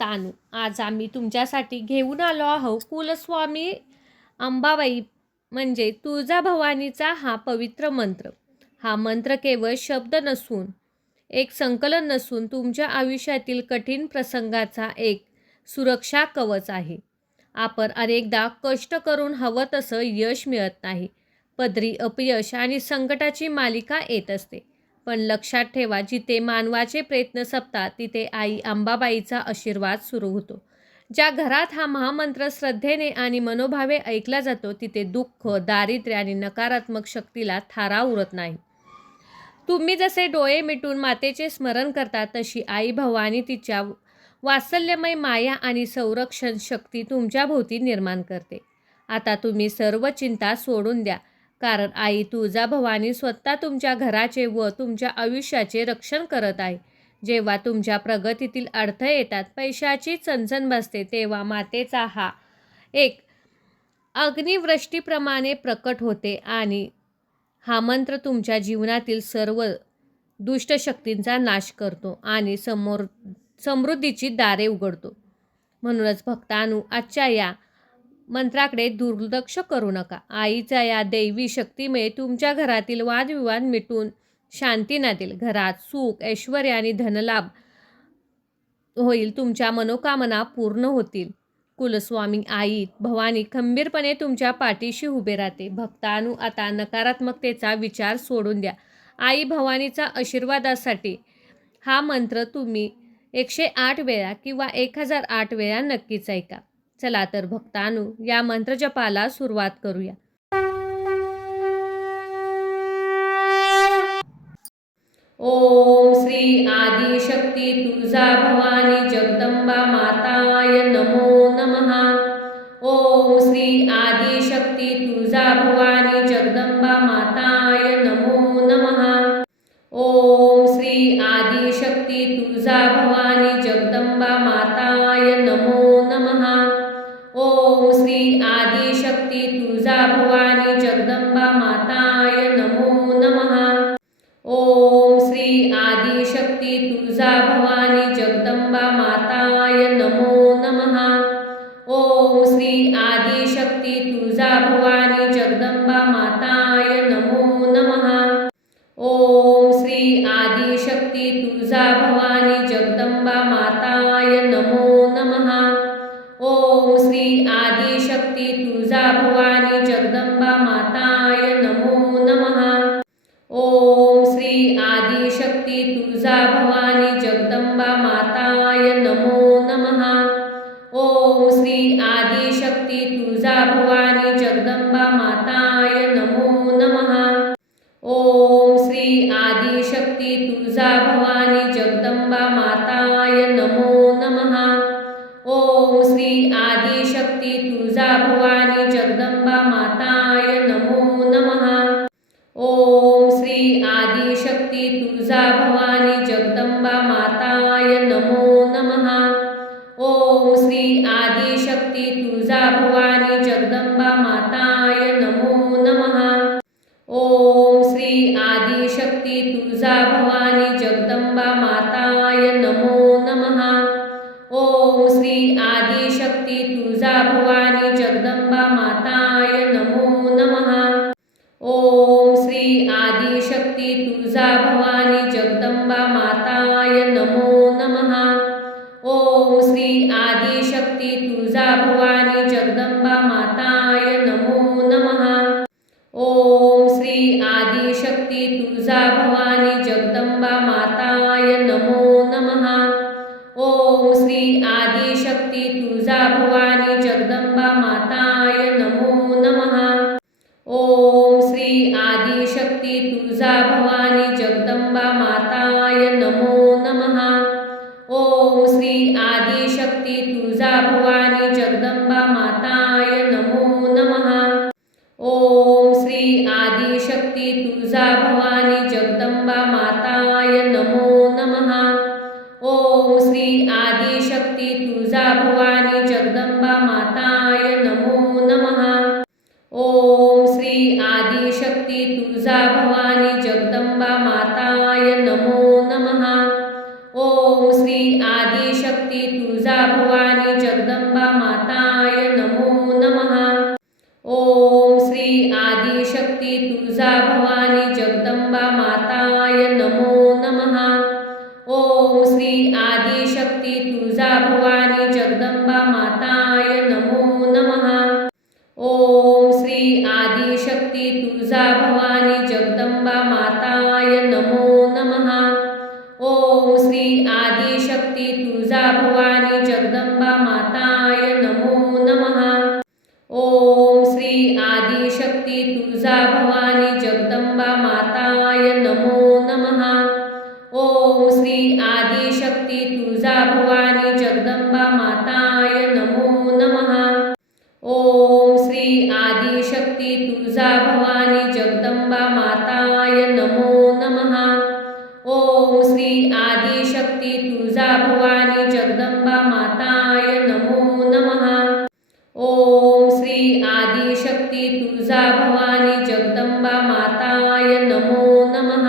भक्तांनो, आज आम्ही तुमच्यासाठी घेऊन आलो आहोत कुलस्वामी अंबाबाई म्हणजे तुळजाभवानीचा हा पवित्र मंत्र. हा मंत्र केवळ शब्द नसून, एक संकलन नसून, तुमच्या आयुष्यातील कठीण प्रसंगाचा एक सुरक्षा कवच आहे. आपण अनेकदा कष्ट करून हवं तसं यश मिळत नाही. पदरी अपयश आणि संकटाची मालिका येत असते. पण लक्षात ठेवा, जिथे मानवाचे प्रयत्न संपतात तिथे आई अंबाबाईचा आशीर्वाद सुरू होतो. ज्या घरात हा महामंत्र श्रद्धेने आणि मनोभावे ऐकला जातो तिथे दुःख, दारिद्र्य आणि नकारात्मक शक्तीला थारा उरत नाही. तुम्ही जसे डोळे मिटून मातेचे स्मरण करता तशी आई भवानी तिच्या वात्सल्यमय माया आणि संरक्षण शक्ती तुमच्या भोवती निर्माण करते. आता तुम्ही सर्व चिंता सोडून द्या, कारण आई तुळजाभवानी स्वतः तुमच्या घराचे व तुमच्या आयुष्याचे रक्षण करत आहे. जेव्हा तुमच्या प्रगतीतील अडथळे येतात, पैशाची चणचण बसते, तेव्हा मातेचा हा एक अग्निवृष्टीप्रमाणे प्रकट होते आणि हा मंत्र तुमच्या जीवनातील सर्व दुष्ट शक्तींचा नाश करतो आणि समृद्धीची दारे उघडतो. म्हणूनच भक्तांनो, आजच्या या मंत्राकडे दुर्लक्ष करू नका. आईच्या या दैवी शक्तीमुळे तुमच्या घरातील वादविवाद मिटून शांती नांदेल. घरात सुख, ऐश्वर्य आणि धनलाभ होईल. तुमच्या मनोकामना पूर्ण होतील. कुलस्वामी आई भवानी खंबीरपणे तुमच्या पाठीशी उभे राहते. भक्तांनो, आता नकारात्मकतेचा विचार सोडून द्या. आई भवानीचा आशीर्वादासाठी हा मंत्र तुम्ही 108 वेळा किंवा 1008 वेळा नक्कीच ऐका. चला तर भक्तांनो, या मंत्रजपाला सुरुवात करूया. ओम श्री आदिशक्ती तुळजाभवानी जगदंबा माताय नमो नमः. ओम श्री आदिशक्ती तुळजाभवानी जगदंबा माताय नमो नमः. ओम श्री आदिशक्ती तुळजाभवानी जगदंबा माताय नमो नमः. ओम श्री आदिशक्ती तुळजाभवानी जगदंबा माताय नमो नमः. ओम श्री आदिशक्ती तुळजाभवानी जगदंबा माताय नमो नमः. ओम श्री आदिशक्ती तुळजाभवानी जगदंबा माताय नमो नमः. ओम श्री आदिशक्ती तुळजाभवानी जगदंबा माताय नमो नमः. ओम श्री आदिशक्ती तुळजाभवानी जगदंबा माताय नमो नमः. ओम श्री आदिशक्ती तुळजाभवानी जगदंबा माताय नमो नमः. ओम श्री आदिशक्ती तुळजाभवानी जगदंबा माताय नमो नमः. ओम श्री आदिशक्ती तुळजाभवानी जगदंबा माताय नमो नमः. ओम श्री आदिशक्ती तुळजाभवानी जगदंबा माताय नमो नमः. ओम श्री आदिशक्ती तुळजाभवानी जगदंबा माताय नमो नमः. ओम श्री आदिशक्ती तुळजाभवानी जगदंबा माताय नमो नमः. ओम श्री आदिशक्ती तुळजाभवानी जगदंबा माताय नमो नमः. ओम श्री आदिशक्ती तुळजाभवानी जगदंबा माताय नमो नमः. ओम श्री आदिशक्ती तुळजाभवानी जगदंबा माताय नमो नमः. ओम श्री आदिशक्ती तुळजाभवानी जगदंबा माताय नमो नमः. ओम श्री आदिशक्ती तुळजाभवानी जगदंबा माताय नमो नमः. ओम श्री आदिशक्ती तुळजाभवानी जगदंबा माताय नमो नमः. ओम श्री आदिशक्ती तुळजाभवानी जगदंबा माताय नमो नमः. ओम श्री आदिशक्ती तुळजाभवानी जगदंबा माताय नमो नमः. ओम श्री आदिशक्ती तुळजाभवानी जगदंबा माताय नमो नमः. ओम श्री आदिशक्ती तुळजाभवानी जगदंबा माताय नमो नमः. ओम श्री आदिशक्ती तुळजाभवानी जगदंबा माताय नमो नमः. ओम श्री आदिशक्ती तुळजाभवानी भवानी जगदंबा माताय नमो नमः। ओम श्री आदिशक्ती तुळजा भवानी जगदंबा माताय नमो नमः। ओम श्री आदिशक्ती तुळजा भवानी जगदंबा माताय नमो नमः। ओम श्री आदिशक्ती तुळजा भवानी जगदंबा माताय नमो नमः। ओम श्री आदिशक्ती तुळजा भवानी जगदंबा माताय नमो नमः। ओम श्री आदिशक्ती तुळजा भवानी जगदंबा माताय नमो नमः। ओम श्री आदिशक्ती तुळजा भवानी जगदंबा माताय नमो नमः। ओम श्री आदिशक्ती तुळजा भवानी जगदंबा माताय नमो नमः। ओम श्री आदिशक्ती तुळजा भवानी जगदंबा माताय नमो नमः। ओम श्री आदिशक्ती तुळजा भवानी जगदंबा माताय नमो नमः।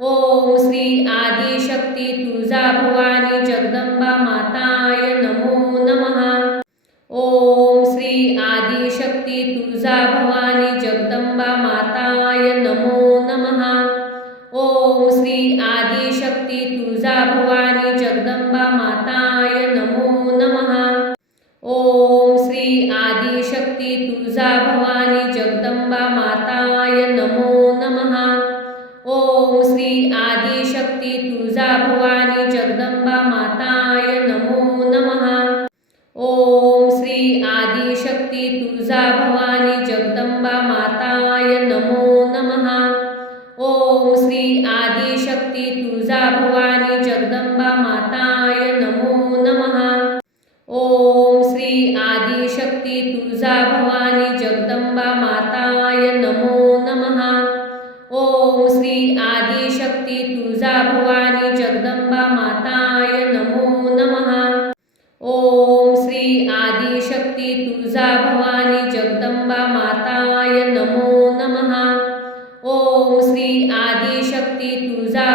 ओम श्री आदिशक्ती तुळजा भवानी जगदंबा माताय नमो नमः। ओम श्री आदिशक्ती तुळजा भवानी जगदंबा माताय नमो नमः। ओम श्री आदिशक्ती तुळजा भवानी जगदंबा माताय नमो नमः। ओम श्री आदिशक्ती तुळजा भवानी जगदंबा माताय नमो नमः। ओम श्री आदिशक्ती तुळजा भवानी जगदंबा माताय नमो नमः। ओम श्री आदिशक्ती तुळजा भवानी जगदंबा माताय नमो नमः। ओम श्री आदिशक्ती तुळजा भवानी जगदंबा माताय नमो नमः। ओम श्री आदिशक्ती तुळजा भवानी जगदंबा माताय नमो नमः। ओम श्री आदिशक्ती तुळजा भवानी जगदंबा माताय नमो नमः। ओम श्री आदिशक्ती तुळजा भवानी जगदंबा माताय नमो नमः। ओम श्री आदिशक्ती तुळजा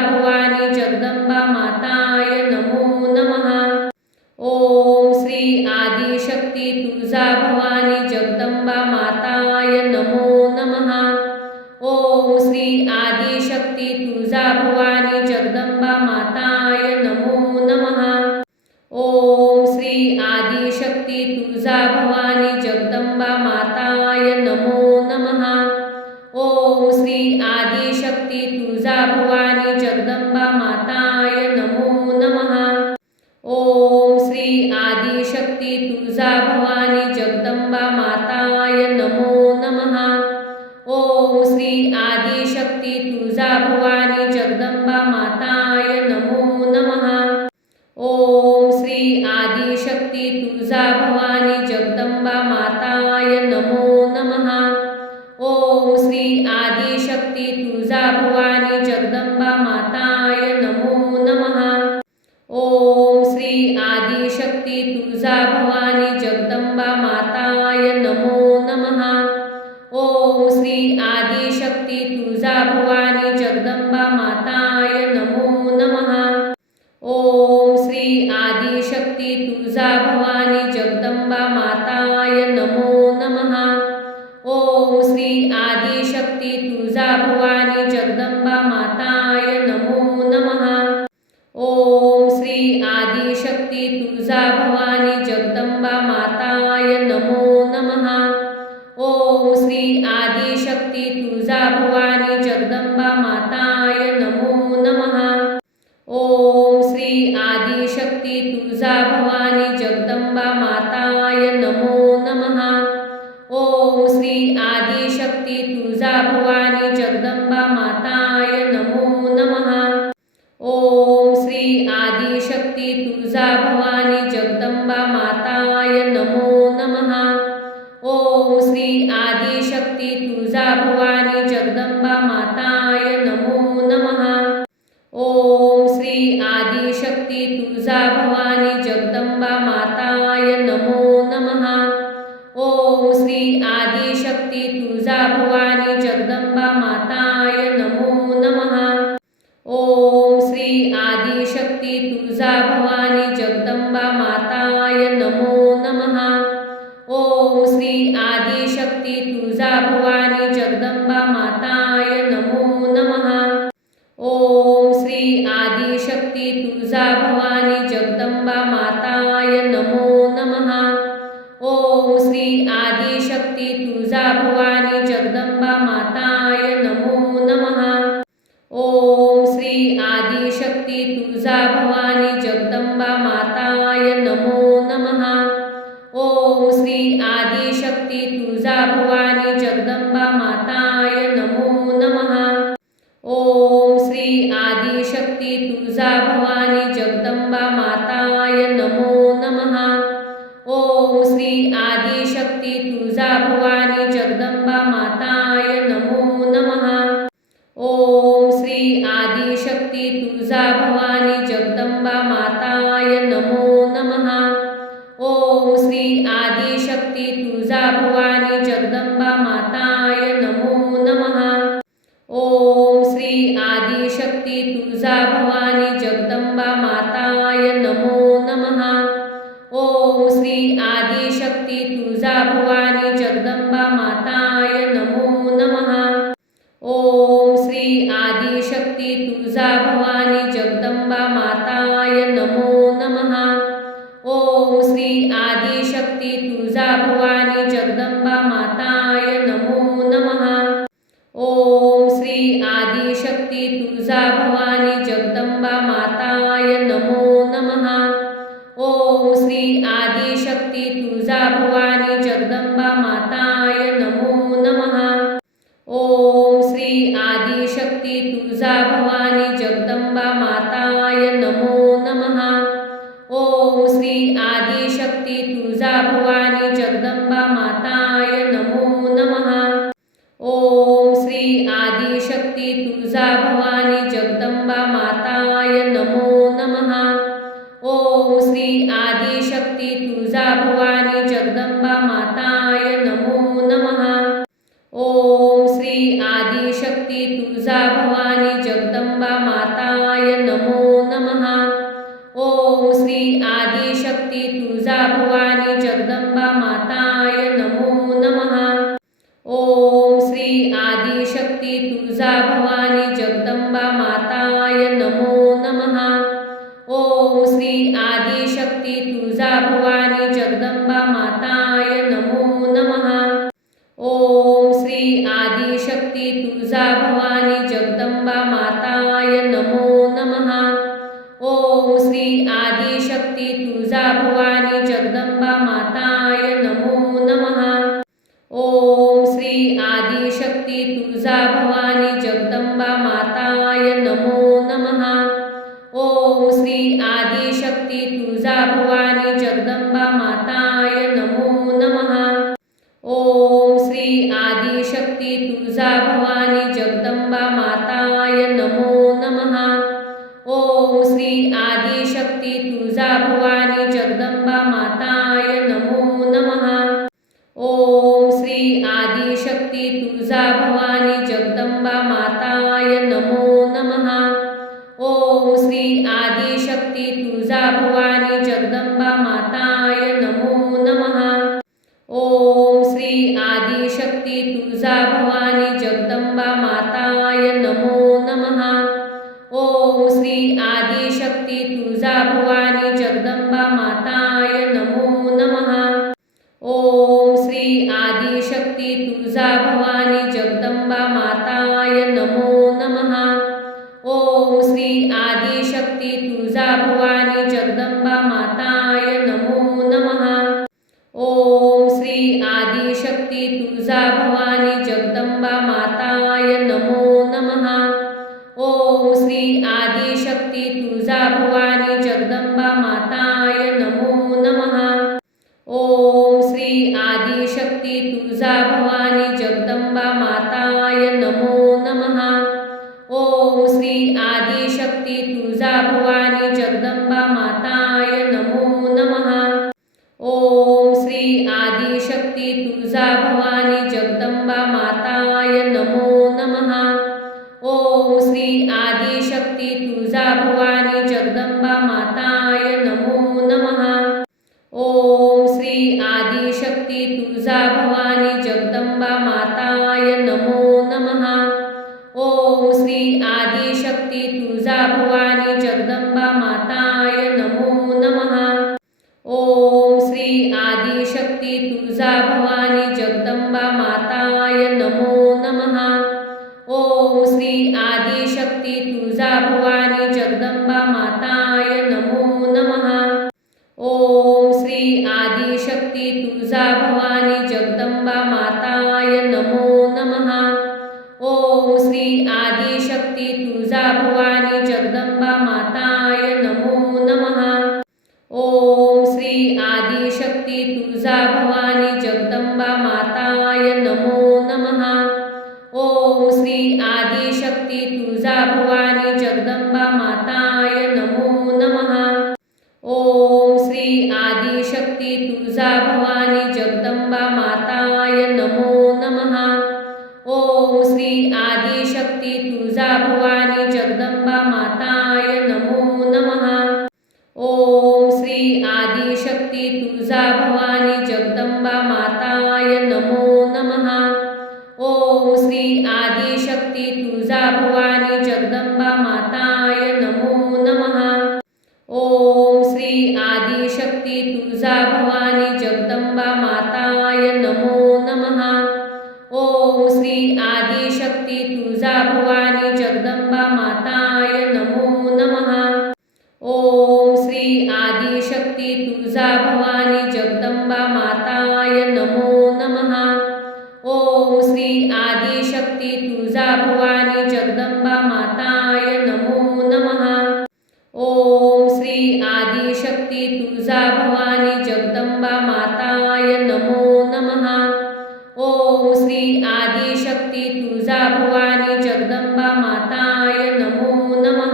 भवानी जगदंबा माताय नमो नमः। ओम श्री आदिशक्ती तुळजा भवानी जगदंबा माताय नमो नमः। ओम श्री आदिशक्ती तुळजा भवानी जगदंबा माताय नमो नमः। ओम श्री आदिशक्ती तुळजा भवानी जगदंबा माताय नमो नमः। ओम श्री आदिशक्ती तुळजा भवानी जगदंबा माताय नमो नमः। ओम श्री आदिशक्ती तुळजा भवानी जगदंबा माताय नमो नमः। ओम श्री आदिशक्ती तुळजा भवानी जगदंबा माताय नमो नमः। ओम श्री आदिशक्ती तुळजा भवानी जगदंबा माताय नमो नमः। ओम श्री आदिशक्ती तुळजा भवानी जगदंबा माताय नमो नमः। ओम श्री आदिशक्ती तुळजा भवानी जगदंबा माताय नमो नमः। ओम श्री आदिशक्ती तुळजा भवानी जगदंबा माताय नमो नमः। ओम श्री आदिशक्ती तुळजा भवानी जगदंबा माताय नमो नमः। ओम श्री आदिशक्ती तुळजा भवानी जगदंबा माताय नमो नमः। ओम श्री आदिशक्ती तुळजा भवानी जगदंबा माताय नमो नमः। ओम श्री आदिशक्ती तुळजा भवानी जगदंबा माताय नमो नमः। ओम श्री आदिशक्ती तुळजा भवानी जगदंबा माताय नमो नमः। ओम श्री आदिशक्ती तुळजा भवानी जगदंबा माताय नमो नमः। ओम श्री आदिशक्ती तुळजा भवानी जगदंबा माताय नमो नमः। ओम श्री आदिशक्ती तुळजा भवानी जगदंबा माताय नमो नमः। ओम श्री आदिशक्ती तुळजा भवानी जगदंबा माताय नमो नमः। ओम श्री आदिशक्ती तुळजा भवानी जगदंबा माताय नमो नमः। ओम श्री श्री आदिशक्ती तुळजा भवानी जगदंबा माताय नमो नमः. ओम श्री आदिशक्ती तुळजा भवानी जगदंबा माताय नमो नमः. ओम श्री आदिशक्ती तुळजा भवानी जगदंबा माताय नमो नमः. ओम श्री आदिशक्ती तुळजा भवानी जगदंबा माताय नमो नमः. ओम श्री आदिशक्ती तुळजा भवानी जगदंबा माताय नमो नमः. ओम श्री आदिशक्ती तुळजा भवानी जगदंबा माताय नमो नमः. ओम श्री आदिशक्ती तुळजा भवानी जगदंबा माताय नमो नमः. ओम श्री आदिशक्ती तुळजा भवानी जगदंबा माताय नमो नमः. ओम श्री आदिशक्ती तुळजा भवानी जगदंबा माताय नमो नमः. ओम श्री आदिशक्ती तुळजा भवानी जगदंबा माताय नमो नमः. ओम श्री आदिशक्ती तुळजा भवानी जगदंबा माताय नमो नमः. ओम श्री आदिशक्ती तुळजा भवानी जगदंबा माताय नमो नमः. ओम श्री आदिशक्ती तुळजा भवानी जगदंबा माताय नमो नमः. ओम श्री आदिशक्ती तुळजा भवानी जगदंबा माताय नमो नमः. ओम श्री आदिशक्ती तुळजा भवानी जगदंबा माताय नमो नमः. ओम श्री आदिशक्ती तुळजा भवानी जगदंबा माताय नमो नमः. ओम श्री आदिशक्ती तुळजा भवानी जगदंबा माताय नमो नमः. ओम श्री आदिशक्ती तुळजा भवानी जगदंबा माताय नमो नमः. ओम श्री आदिशक्ती तुळजा भवानी जगदंबा माताय नमो नमः. ओम श्री आदिशक्ती तुळजा भवानी जगदंबा माताय नमो नमः. ओम श्री आदिशक्ती तुळजा भवानी जगदंबा माताय नमो नमः. ओम श्री आदिशक्ती तुळजा भवानी जगदंबा माताय नमो नमः. ओम श्री आदिशक्ती तुळजा भवानी जगदंबा माताय नमो नमः. ओम श्री आदिशक्ती तुळजा भवानी जगदंबा माताय नमो नमः. ओम श्री आदिशक्ती तुळजा भवानी जगदंबा माताय नमो नमः. ओम श्री आदिशक्ती तुळजा भवानी जगदंबा माताय नमो नमः. ओम श्री आदिशक्ती तुळजा भवानी जगदंबा माताय नमो नमः. ओम श्री आदिशक्ती तुळजा भवानी जगदंबा माताय नमो नमः. ओम श्री आदिशक्ती तुळजा भवानी जगदंबा माताय नमो नमः. ओम श्री आदिशक्ती तुळजा भवानी जगदंबा माताय नमो नमः. ओम श्री आदिशक्ती तुळजा भवानी जगदंबा माताय नमो नमः. ओम श्री आदिशक्ती तुळजा भवानी जगदंबा माताय नमो नमः. ओम श्री आदिशक्ती तुळजा भवानी जगदंबा माताय नमो नमः. ओम श्री आदिशक्ती तुळजा भवानी जगदंबा माताय नमो नमः. ओम श्री आदिशक्ती तुळजा भवानी जगदंबा माताय नमो नमः. ओम श्री आदिशक्ती तुळजा भवानी जगदंबा माताय नमो नमः. ओम श्री आदिशक्ती तुळजा भवानी जगदंबा माताय नमो नमः. ओम श्री आदिशक्ती तुळजा भवानी जगदंबा माताय नमो नमः. ओम श्री आदिशक्ती तुळजा भवानी जगदंबा माताय नमो नमः. ओम श्री आदिशक्ती तुळजा भवानी जगदंबा माताय नमो नमः. ओम श्री आदिशक्ती तुळजा भवानी जगदंबा माताय नमो नमः. ओम श्री आदिशक्ती तुळजा भवानी जगदंबा माताय नमो नमः। ओम श्री आदिशक्ती तुळजा भवानी जगदंबा माताय नमो नमः। ओम श्री आदिशक्ती तुळजा भवानी जगदंबा माताय नमो नमः। ओम श्री आदिशक्ती तुळजा भवानी जगदंबा माताय नमो नमः। ओम श्री आदिशक्ती तुळजा भवानी जगदंबा माताय नमो नमः। ओम श्री आदिशक्ती तुळजा भवानी जगदंबा माताय नमो नमः। ओम श्री आदिशक्ती तुळजा भवानी जगदंबा माताय नमो नमः। ओम श्री आदिशक्ती तुळजा भवानी जगदंबा माताय नमो नमः। ओम श्री आदिशक्ती तुळजा भवानी जगदंबा माताय नमो नमः। ओम श्री आदिशक्ती तुळजा भवानी जगदंबा माताय नमो नमः। ओम श्री आदिशक्ती तुळजा भवानी जगदंबा माताय नमो नमः। ओम श्री आदिशक्ती तुळजा भवानी जगदंबा माताय नमो नमः। ओम श्री आदिशक्ती तुळजा भवानी जगदंबा माताय नमो नमः। ओम श्री आदिशक्ती तुळजा भवानी जगदंबा माताय नमो नमः। ओम श्री आदिशक्ती तुळजा भवानी जगदंबा माताय नमो नमः। ओम श्री आदिशक्ती तुळजा भवानी जगदंबा माताय नमो नमः। ओम श्री आदिशक्ती तुळजा भवानी जगदंबा माताय नमो नमः। ओम श्री आदिशक्ती तुळजा भवानी जगदंबा माताय नमो नमः। ओम श्री आदिशक्ती तुळजा भवानी जगदंबा माताय नमो नमः।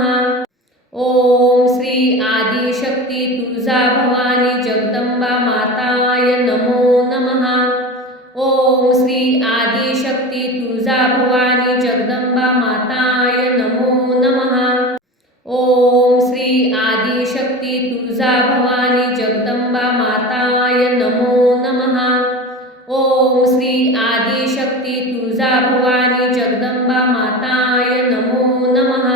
ओम श्री आदिशक्ती तुळजा भवानी जगदंबा माताय नमो नमः। ओम श्री आदिशक्ती तुळजा भवानी जगदंबा माताय नमो नमः। ओम श्री आदिशक्ती तुळजा भवानी जगदंबा माताय नमो नमः। ओम श्री आदिशक्ती तुळजा भवानी जगदंबा माताय नमो नमः।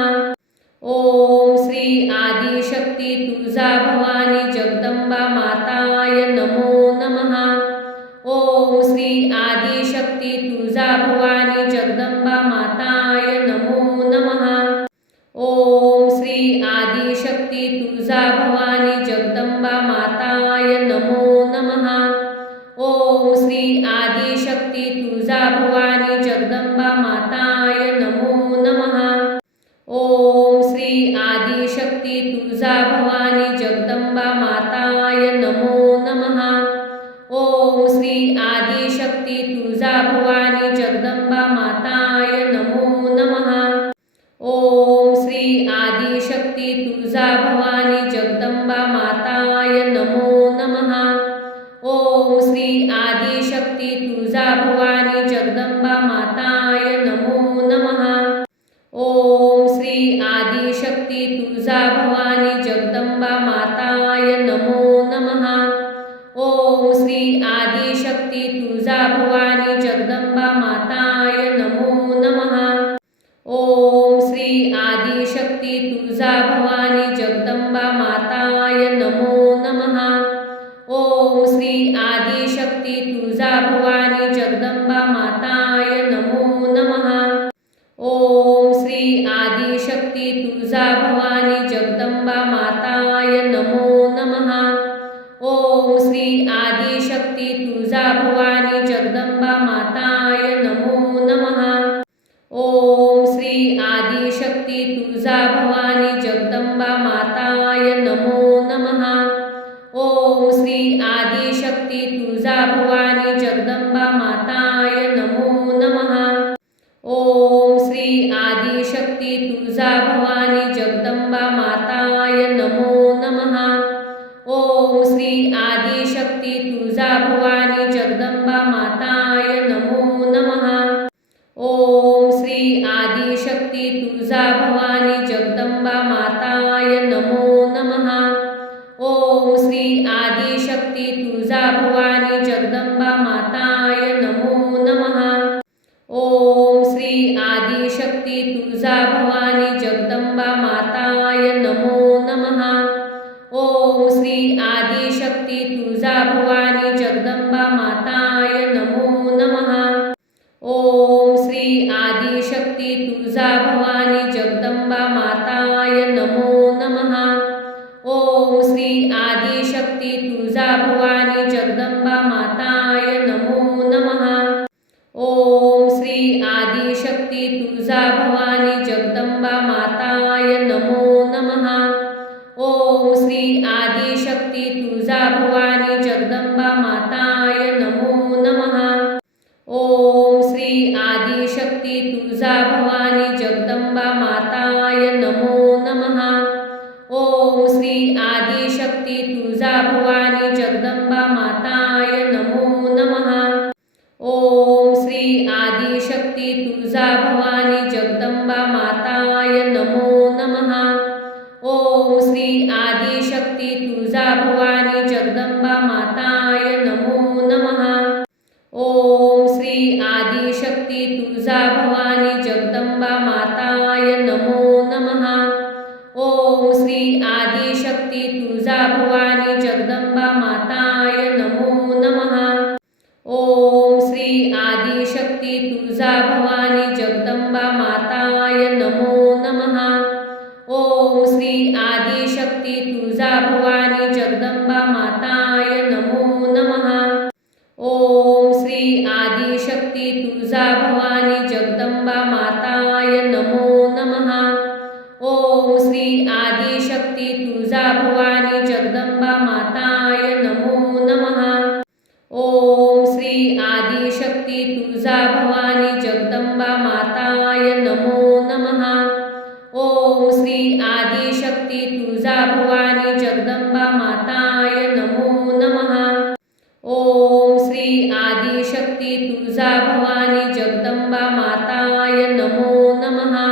ओम श्री आदिशक्ती तुळजा भवानी जगदंबा माताय नमो नमः। ओम श्री आदिशक्ती तुळजा भवानी जगदंबा माताय नमो नमः। ओम श्री आदिशक्ती तुळजा भवानी जगदंबा माताय नमो नमः। ओम श्री आदिशक्ती तुळजा भवानी जगदंबा माताय नमो नमः। ओम श्री आदिशक्ती तुळजा भवानी जगदंबा माताय नमो नमः। ओम श्री आदिशक्ती तुळजा भवानी जगदंबा माताय नमो नमः। ओम श्री आदिशक्ती तुळजा भवानी जगदंबा माताय नमो नमः। ओम श्री आदिशक्ती तुळजा भवानी जगदंबा माताय नमो नमः। ओम श्री आदिशक्ती तुळजा भवानी जगदंबा माताय नमो नमः। ओम श्री आदिशक्ती तुळजा भवानी जगदंबा माताय नमो नमः। ओम श्री आदिशक्ती तुळजा भवानी जगदंबा माताय नमो नमः। ओम श्री आदिशक्ती तुळजा भवानी जगदंबा माताय नमो नमः। ओम श्री आदिशक्ती तुळजा भवानी जगदंबा माताय नमो नमः। ओम श्री आदिशक्ती तुळजा भवानी जगदंबा माताय नमो नमः। ओम श्री आदिशक्ती तुळजा भवानी जगदंबा माताय नमो नमः। ओम श्री आदिशक्ती तुळजा भवानी जगदंबा माताय नमो नमः। ओम श्री आदिशक्ती तुळजा भवानी जगदंबा माताय नमो नमः। ओम श्री आदिशक्ती तुळजा भवानी जगदंबा माताय नमो नमः। ओम श्री आदिशक्ती तुळजा भवानी जगदंबा माताय माताय नमो नमः. ओम श्री आदिशक्ती तुळजा भवानी जगदंबा माताय नमो नमः. ओम श्री आदिशक्ती तुळजा भवानी जगदंबा माताय नमो नमः. ओम श्री आदिशक्ती तुळजा भवानी जगदंबा माताय नमो नमः. ओम श्री आदिशक्ती तुळजा भवानी जगदंबा माताय नमो नमः. ओम श्री आदिशक्ती तुळजा भवानी जगदंबा माताय नमो नमः. ओम श्री आदिशक्ती तुळजा भवानी जगदंबा माताय नमो नमः. ओम श्री आदिशक्ती तुळजा भवानी जगदंबा माताय नमो नमः. ओम श्री आदिशक्ती तुळजा भवानी जगदंबा माताय नमो नमः. ओम श्री आदिशक्ती तुळजा भवानी जगदंबा माताय नमो नमः. ओम श्री आदिशक्ती तुळजा भवानी जगदंबा माताय नमो नमः. ओम श्री आदिशक्ती तुळजा भवानी जगदंबा माताय नमो नमः. ओम श्री आदिशक्ती तुळजा भवानी जगदंबा माताय नमो नमः. ओम श्री आदिशक्ती तुळजा भवानी जगदंबा माताय नमो नमः. ओम श्री आदिशक्ती तुळजा भवानी जगदंबा माताय नमो नमः. ओम श्री आदिशक्ती तुळजा भवानी जगदंबा माताय नमो नमः. ओम श्री आदिशक्ती तुळजा भवानी जगदंबा माताय नमो नमः. ओम श्री आदिशक्ती तुळजा भवानी जगदंबा माताय नमो नमः. ओम श्री आदिशक्ती तुळजा भवानी जगदंबा माताय नमो नमः. ओम श्री आदिशक्ती तुळजा भवानी जगदंबा माताय नमो नमः. ओम श्री आदिशक्ती तुळजा भवानी जगदंबा माताय नमो नमः.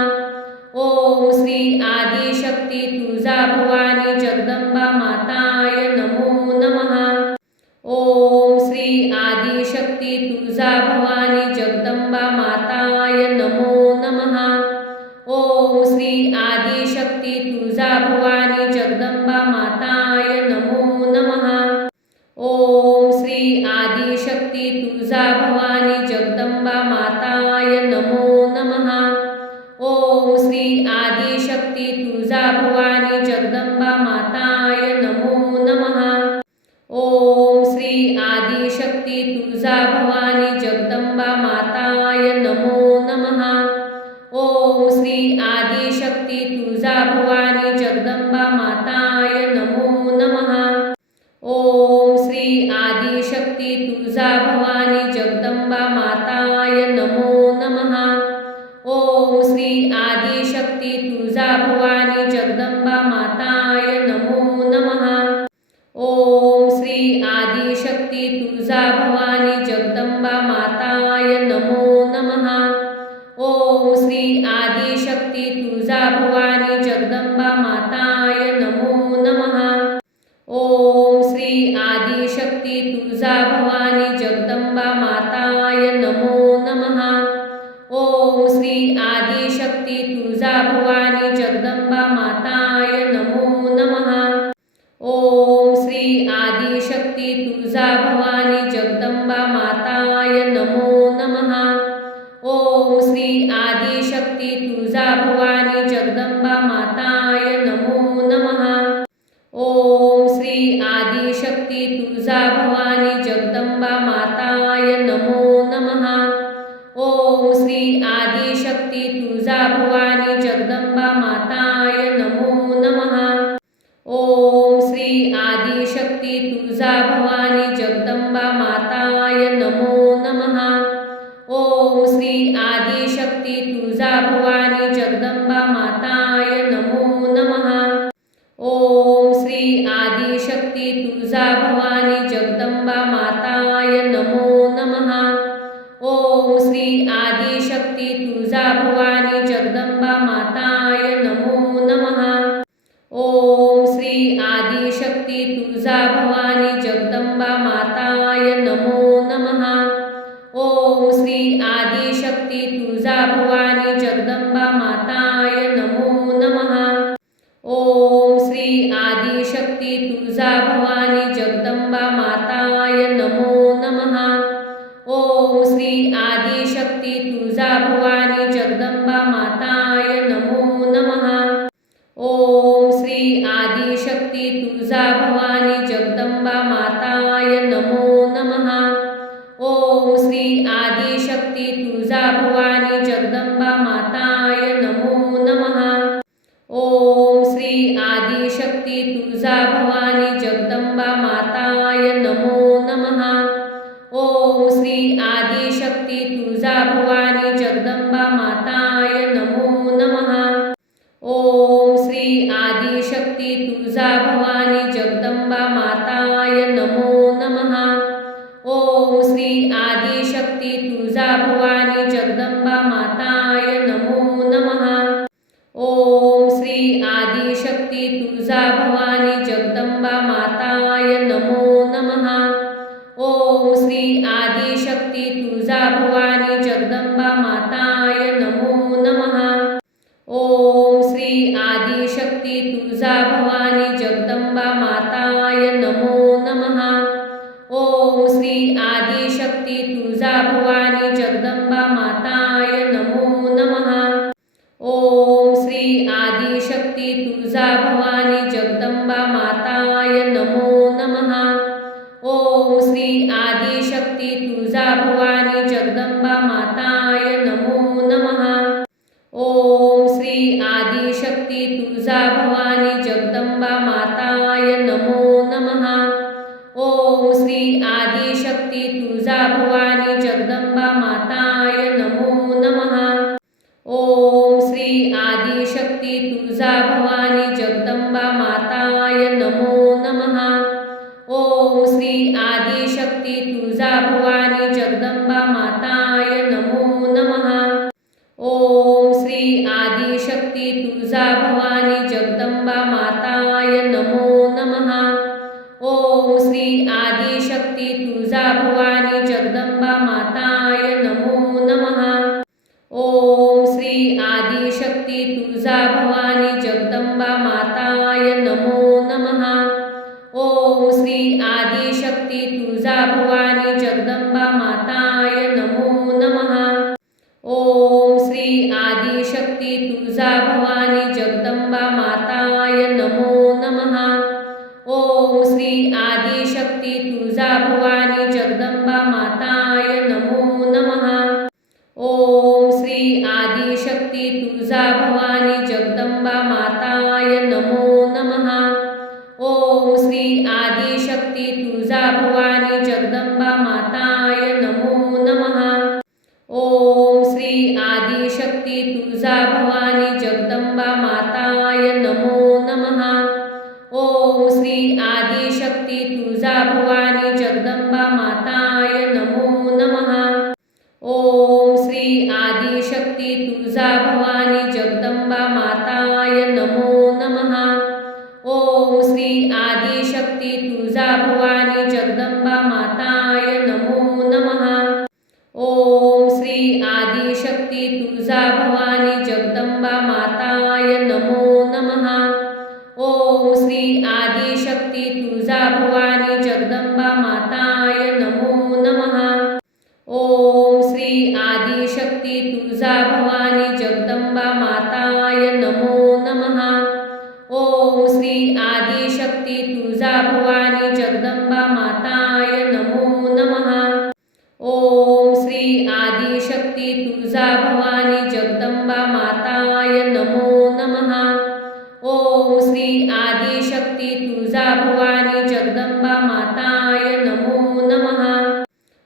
ओम श्री आदिशक्ती तुळजा भवानी जगदंबा माताय नमो नमः. ओम श्री आदिशक्ती तुळजा भवानी जगदंबा माताय नमो नमः. ओम श्री आदिशक्ती तुळजा भवानी जगदंबा माताय नमो नमः. ओम श्री आदिशक्ती तुळजा भवानी जगदंबा माताय नमो नमः. ओम श्री आदिशक्ती तुळजा भवानी जगदंबा माताय नमो नमः. ओम श्री आदिशक्ती तुळजा भवानी जगदंबा माताय नमो नमः. ओम श्री आदिशक्ती तुळजा भवानी जगदंबा माताय नमो नमः. ओम श्री आदिशक्ती तुळजा भवानी जगदंबा माताय नमो नमः. ओम श्री आदिशक्ती तुळजा भवानी जगदंबा माताय नमो नमः. ओम श्री आदिशक्ती तुळजा भवानी जगदंबा माताय नमो नमः. ओम श्री आदिशक्ती तुळजा भवानी जगदंबा माताय नमो नमः. ओम श्री आदिशक्ती तुळजा भवानी जगदंबा माताय नमो नमः. ओम श्री आदिशक्ती तुळजा भवानी जगदंबा माताय नमो नमः. ओम श्री आदिशक्ती तुळजा भवानी जगदंबा माताय नमो नमः. ओम श्री आदिशक्ती तुळजा भवानी जगदंबा माताय नमो नमः. ओम श्री आदिशक्ती तुळजा भवानी जगदंबा माताय नमो नमः. ओम श्री आदिशक्ती तुळजा भवानी जगदंबा माताय नमो नमः. ओम श्री आदिशक्ती तुळजा भवानी जगदंबा माताय नमो नमः. ओम श्री आदिशक्ती तुळजा भवानी जगदंबा माताय नमो नमः. ओम श्री आदिशक्ती तुळजा भवानी जगदंबा माताय नमो नमः. ओम श्री आदिशक्ती तुळजा भवानी जगदंबा माताय नमो नमः. श्री आदिशक्ती तुळजा भवानी जगदंबा माताय नमो नमः. ओम श्री आदिशक्ती तुळजा भवानी जगदंबा माताय नमो नमः. ओम श्री आदिशक्ती तुळजा भवानी जगदंबा माताय नमो नमः. ओम श्री आदिशक्ती तुळजा भवानी जगदंबा माताय नमो नमः. ओम श्री आदिशक्ती तुळजा भवानी जगदंबा माताय नमो नमः. ओम श्री आदिशक्ती तुळजा भवानी जगदंबा माताय नमो नमः. ओम श्री आदिशक्ती तुळजा भवानी जगदंबा माताय नमो नमः. ओम श्री आदिशक्ती तुळजा भवानी जगदंबा माताय नमो नमः. ओम श्री आदिशक्ती तुळजा भवानी जगदंबा माताय नमो नमः. ओम श्री आदिशक्ती तुळजा भवानी जगदंबा माताय नमो नमः. ओम श्री आदिशक्ती तुळजा भवानी जगदंबा माताय नमो नमः. ओम श्री आदिशक्ती तुळजा भवानी जगदंबा माताय नमो नमः. ओम श्री आदिशक्ती तुळजा भवानी जगदंबा माताय नमो नमः. ओम श्री आदिशक्ती तुळजा भवानी जगदंबा माताय नमो नमः. ओम श्री आदिशक्ती तुळजा भवानी जगदंबा माताय नमो नमः. ओम श्री आदिशक्ती तुळजा भवानी जगदंबा माताय नमो नमः. ओम श्री आदिशक्ती तुळजा भवानी जगदंबा माताय नमो नमः. ओम श्री आदिशक्ती तुळजा भवानी जगदंबा माताय नमो नमः. ओम श्री आदिशक्ती तुळजा भवानी जगदंबा माताय नमो नमः. ओम श्री आदिशक्ती तुळजा भवानी जगदंबा माताय नमो नमः. ओम श्री आदिशक्ती तुळजा भवानी जगदंबा माताय नमो नमः. ओम श्री आदिशक्ती तुळजा भवानी जगदंबा माताय नमो नमः. ओम श्री आदिशक्ती तुळजा भवानी जगदंबा माताय नमो नमः. ओम श्री आदिशक्ती तुळजा भवानी जगदंबा माताय नमो नमः. ओम श्री आदिशक्ती तुळजा भवानी जगदंबा माताय नमो नमः. ओम श्री आदिशक्ती तुळजा भवानी जगदंबा माताय नमो नमः. ओम श्री आदिशक्ती तुळजा भवानी जगदंबा माताय नमो नमः. ओम श्री आदिशक्ती तुळजा भवानी जगदंबा माताय नमो नमः. ओम श्री आदिशक्ती तुळजा भवानी जगदंबा माताय नमो नमः. ओम श्री आदिशक्ती तुळजा भवानी जगदंबा माताय नमो नमः. ओम श्री आदिशक्ती तुळजा भवानी जगदंबा माताय नमो नमः. ओम श्री आदिशक्ती तुळजा भवानी जगदंबा माताय नमो नमः. ओम श्री आदिशक्ती तुळजा भवानी जगदंबा माताय नमो नमः. ओम श्री आदिशक्ती तुळजा भवानी जगदंबा माताय नमो नमः. ओम श्री आदिशक्ती तुळजा भवानी जगदंबा माताय नमो नमः. ओम श्री आदिशक्ती तुळजा भवानी जगदंबा माताय नमो नमः. ओम श्री आदिशक्ती तुळजा भवानी जगदंबा माताय नमो नमः. ओम श्री आदिशक्ती तुळजा भवानी जगदंबा माताय नमो नमः.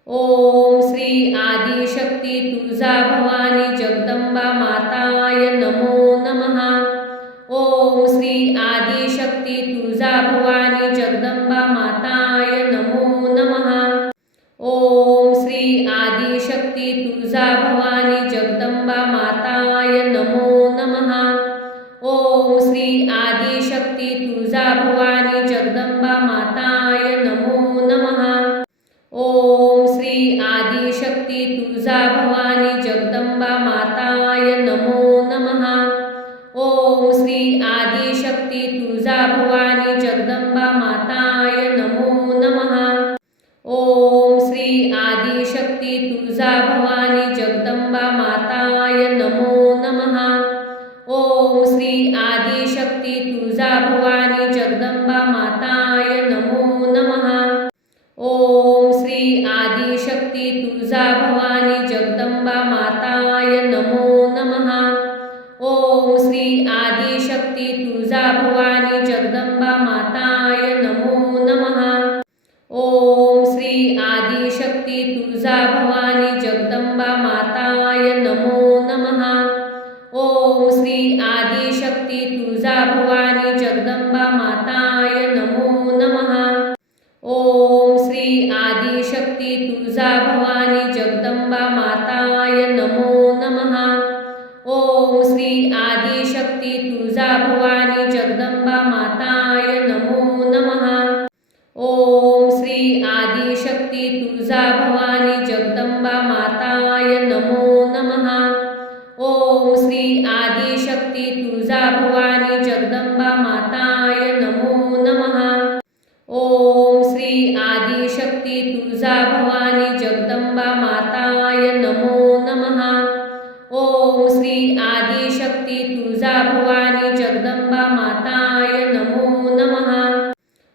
ओम श्री आदिशक्ती तुळजा भवानी जगदंबा माताय नमो नमः. ओम श्री आदिशक्ती तुळजा भवानी जगदंबा माताय नमो नमः. ओम श्री आदिशक्ती तुळजा भवानी जगदंबा माताय नमो नमः. ओम श्री आदिशक्ती तुळजा भवानी तुळजा भवानी जगदंबा माताय नमो नमः. ओम श्री आदिशक्ती तुळजा भवानी जगदंबा माताय नमो नमः. ओम श्री आदिशक्ती तुळजा भवानी जगदंबा माताय नमो नमः. ओम श्री आदिशक्ती तुळजा भवानी जगदंबा माताय नमो नमः. ओम श्री आदिशक्ती तुळजा भवानी जगदंबा माताय नमो नमः. ओम श्री आदिशक्ती तुळजा भवानी जगदंबा माताय नमो नमः. ओम श्री आदिशक्ती तुळजा भवानी जगदंबा माताय नमो नमः. ओम श्री आदिशक्ती तुळजा भवानी जगदंबा माताय नमो नमः. ओम श्री आदिशक्ती तुळजा भवानी जगदंबा माताय नमो नमः. ओम श्री आदिशक्ती तुळजा भवानी जगदंबा माताय नमो नमः. ओम श्री आदिशक्ती तुळजा भवानी जगदंबा माताय नमो नमः. ओम श्री आदिशक्ती तुळजा भवानी जगदंबा माताय नमो नमः. ओम श्री आदिशक्ती तुळजा भवानी जगदंबा माताय नमो नमः.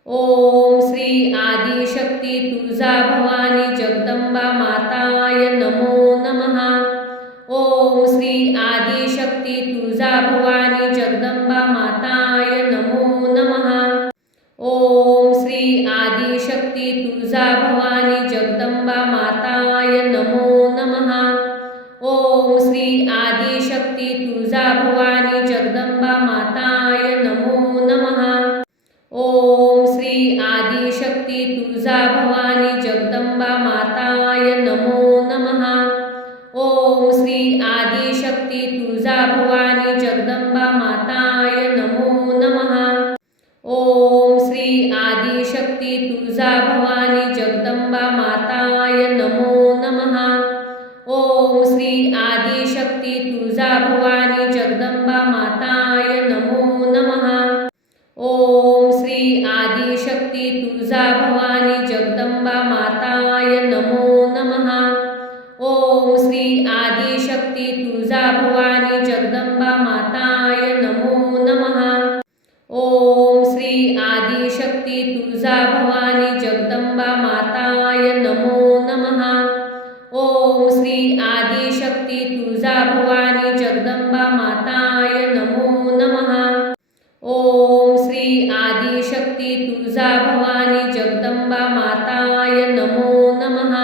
ओम श्री आदिशक्ती तुळजा भवानी जगदंबा माताय नमो नमः. ओम श्री आदिशक्ती तुळजा भवानी जगदंबा माताय नमो नमः. ओम श्री आदिशक्ती तुळजा भवानी जगदंबा माताय नमो नमः. ओम श्री आदिशक्ती तुळजा भवानी जगदंबा माताय नमो नमः. ओम श्री आदिशक्ती तुळजा भवानी जगदंबा माताय नमो नमः. ओम श्री आदिशक्ती तुळजा भवानी जगदंबा माताय नमो नमः. ओम श्री आदिशक्ती तुळजा भवानी जगदंबा माताय नमो नमः. ओम श्री आदिशक्ती तुळजा भवानी जगदंबा माताय नमो नमः. ओम श्री आदिशक्ती तुळजा भवानी जगदंबा माताय नमो नमः. ओम श्री आदिशक्ती तुळजा भवानी जगदंबा माताय नमो नमः. ओम श्री आदिशक्ती तुळजा भवानी जगदंबा माताय नमो नमः. ओम श्री आदिशक्ती तुळजा भवानी जगदंबा माताय नमो नमः. ओम श्री आदिशक्ती तुळजा भवानी जगदंबा माताय नमो नमः. ओम श्री आदिशक्ती तुळजा भवानी जगदंबा माताय नमो नमः.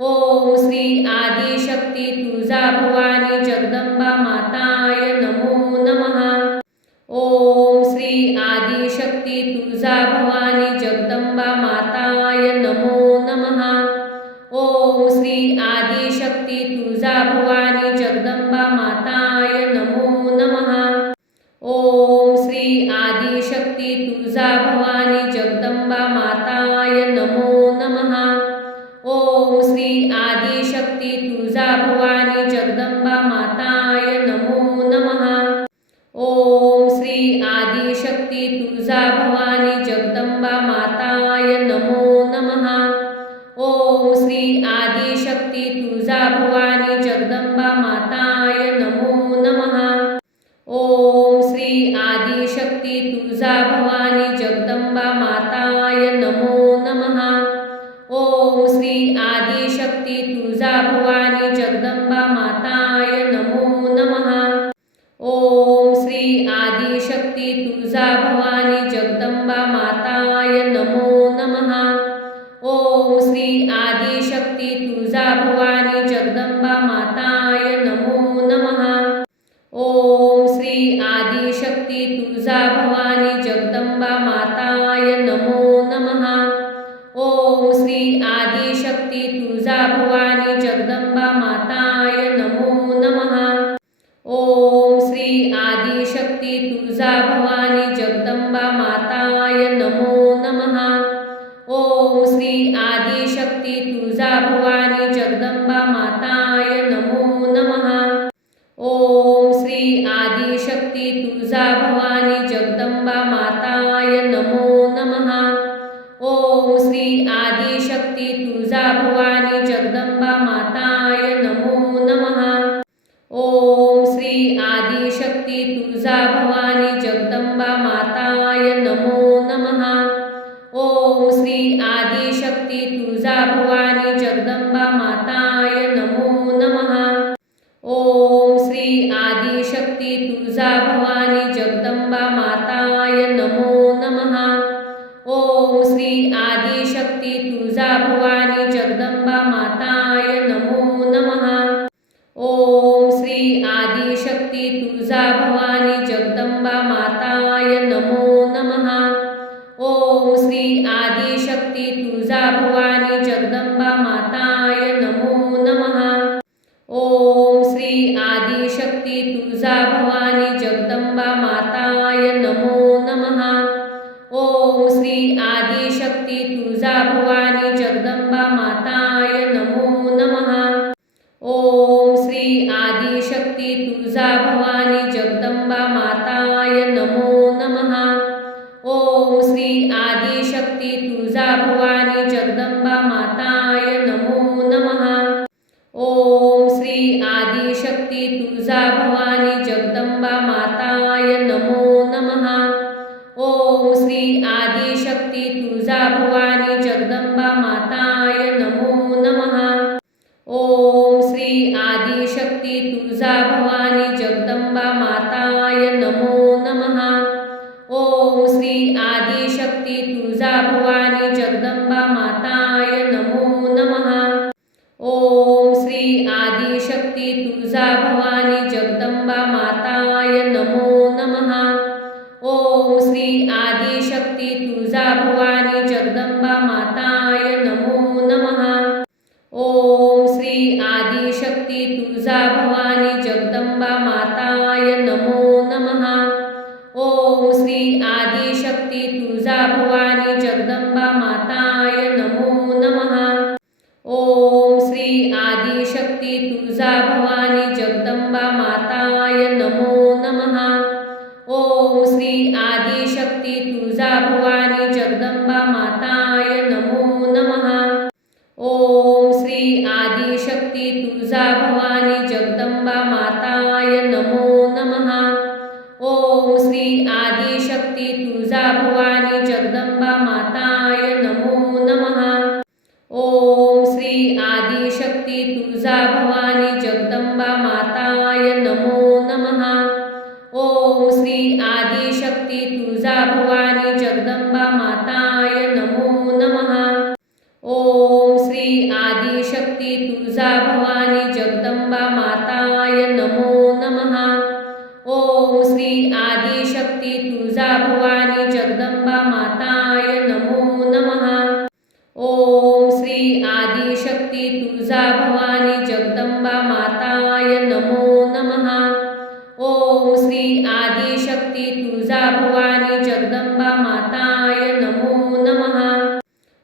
ओम श्री आदिशक्ती तुळजा भवानी जगदंबा माताय नमो नमः. ओम श्री आदिशक्ती तुळजा भवानी जगदंबा माताय नमो नमः. ओम श्री आदिशक्ती तुळजा भवानी जगदंबा माताय नमो नमः. ओम श्री आदिशक्ती तुळजा भवानी जगदंबा माताय नमो नमः. ओम श्री आदिशक्ती तुळजा भवानी जगदंबा माताय नमो नमः. ओम श्री आदिशक्ती तुळजा भवानी जगदंबा माताय नमो नमः. ओम श्री आदिशक्ती तुळजा भवानी जगदंबा माताय नमो नमः. ओम श्री आदिशक्ती तुळजा भवानी जगदंबा माताय नमो नमः. ओम श्री आदिशक्ती तुळजा भवानी जगदंबा माताय नमो नमः. ओम श्री आदिशक्ती तुळजा भवानी जगदंबा माताय नमो नमः. ओम श्री आदिशक्ती तुळजा भवानी जगदंबा माताय नमो नमः. ओम श्री आदिशक्ती तुळजा भवानी जगदंबा माताय नमो नमः. ओम श्री आदिशक्ती तुळजा भवानी जगदंबा माताय नमो नमः. ओम श्री आदिशक्ती तुळजा भवानी जगदंबा माताय नमो नमः. ओम श्री आदिशक्ती तुळजा भवानी जगदंबा माता तुळजा भवानी जगदंबा माताय नमो नमः. ओम श्री आदिशक्ती तुळजा भवानी जगदंबा माताय नमो नमः. ओम श्री आदिशक्ती तुळजा भवानी जगदंबा माताय नमो नमः. ओम श्री आदिशक्ती तुळजा भवानी जगदंबा माताय नमो नमः. ओम श्री आदिशक्ती तुळजा भवानी जगदंबा माताय नमो नमः. ओम श्री आदिशक्ती तुळजा भवानी जगदंबा माताय नमो नमः. ओम श्री आदिशक्ती तुळजा भवानी जगदंबा माताय नमो नमः. ओम श्री आदिशक्ती तुळजा भवानी जगदंबा माताय नमो नमः. ओम श्री आदिशक्ती तुळजा भवानी जगदंबा माताय नमो नमः. ओम श्री आदिशक्ती तुळजा भवानी जगदंबा माताय नमो नमः. ओम श्री आदिशक्ती तुळजा भवानी जगदंबा माताय नमो नमः. ओम श्री आदिशक्ती तुळजा भवानी जगदंबा माताय नमो नमः. ओम श्री आदिशक्ती तुळजा भवानी जगदंबा माताय नमो नमः. ओम श्री आदिशक्ती तुळजा भवानी जगदंबा माताय नमो नमः. ओम श्री आदिशक्ती तुळजा भवानी जगदंबा माताय नमो नमः. ओम श्री आदिशक्ती तुळजा भवानी जगदंबा माताय नमो नमः. ओम श्री आदिशक्ती तुळजा भवानी जगदंबा माताय नमो नमः. ओम श्री आदिशक्ती तुळजा भवानी जगदंबा माताय नमो नमः. ओम श्री आदिशक्ती तुळजा भवानी जगदंबा माताय नमो नमः. ओम श्री आदिशक्ती तुळजा भवानी जगदंबा माताय नमो नमः. ओम श्री आदिशक्ती तुळजा भवानी जगदंबा माताय नमो नमः. ओम श्री आदिशक्ती तुळजा भवानी जगदंबा माताय नमो नमः. ओम श्री आदिशक्ती तुळजा भवानी जगदंबा माताय नमो नमः. ओम श्री आदिशक्ती तुळजा भवानी जगदंबा माताय नमो नमः. ओम श्री आदिशक्ती तुळजा भवानी जगदंबा माताय नमो नमः.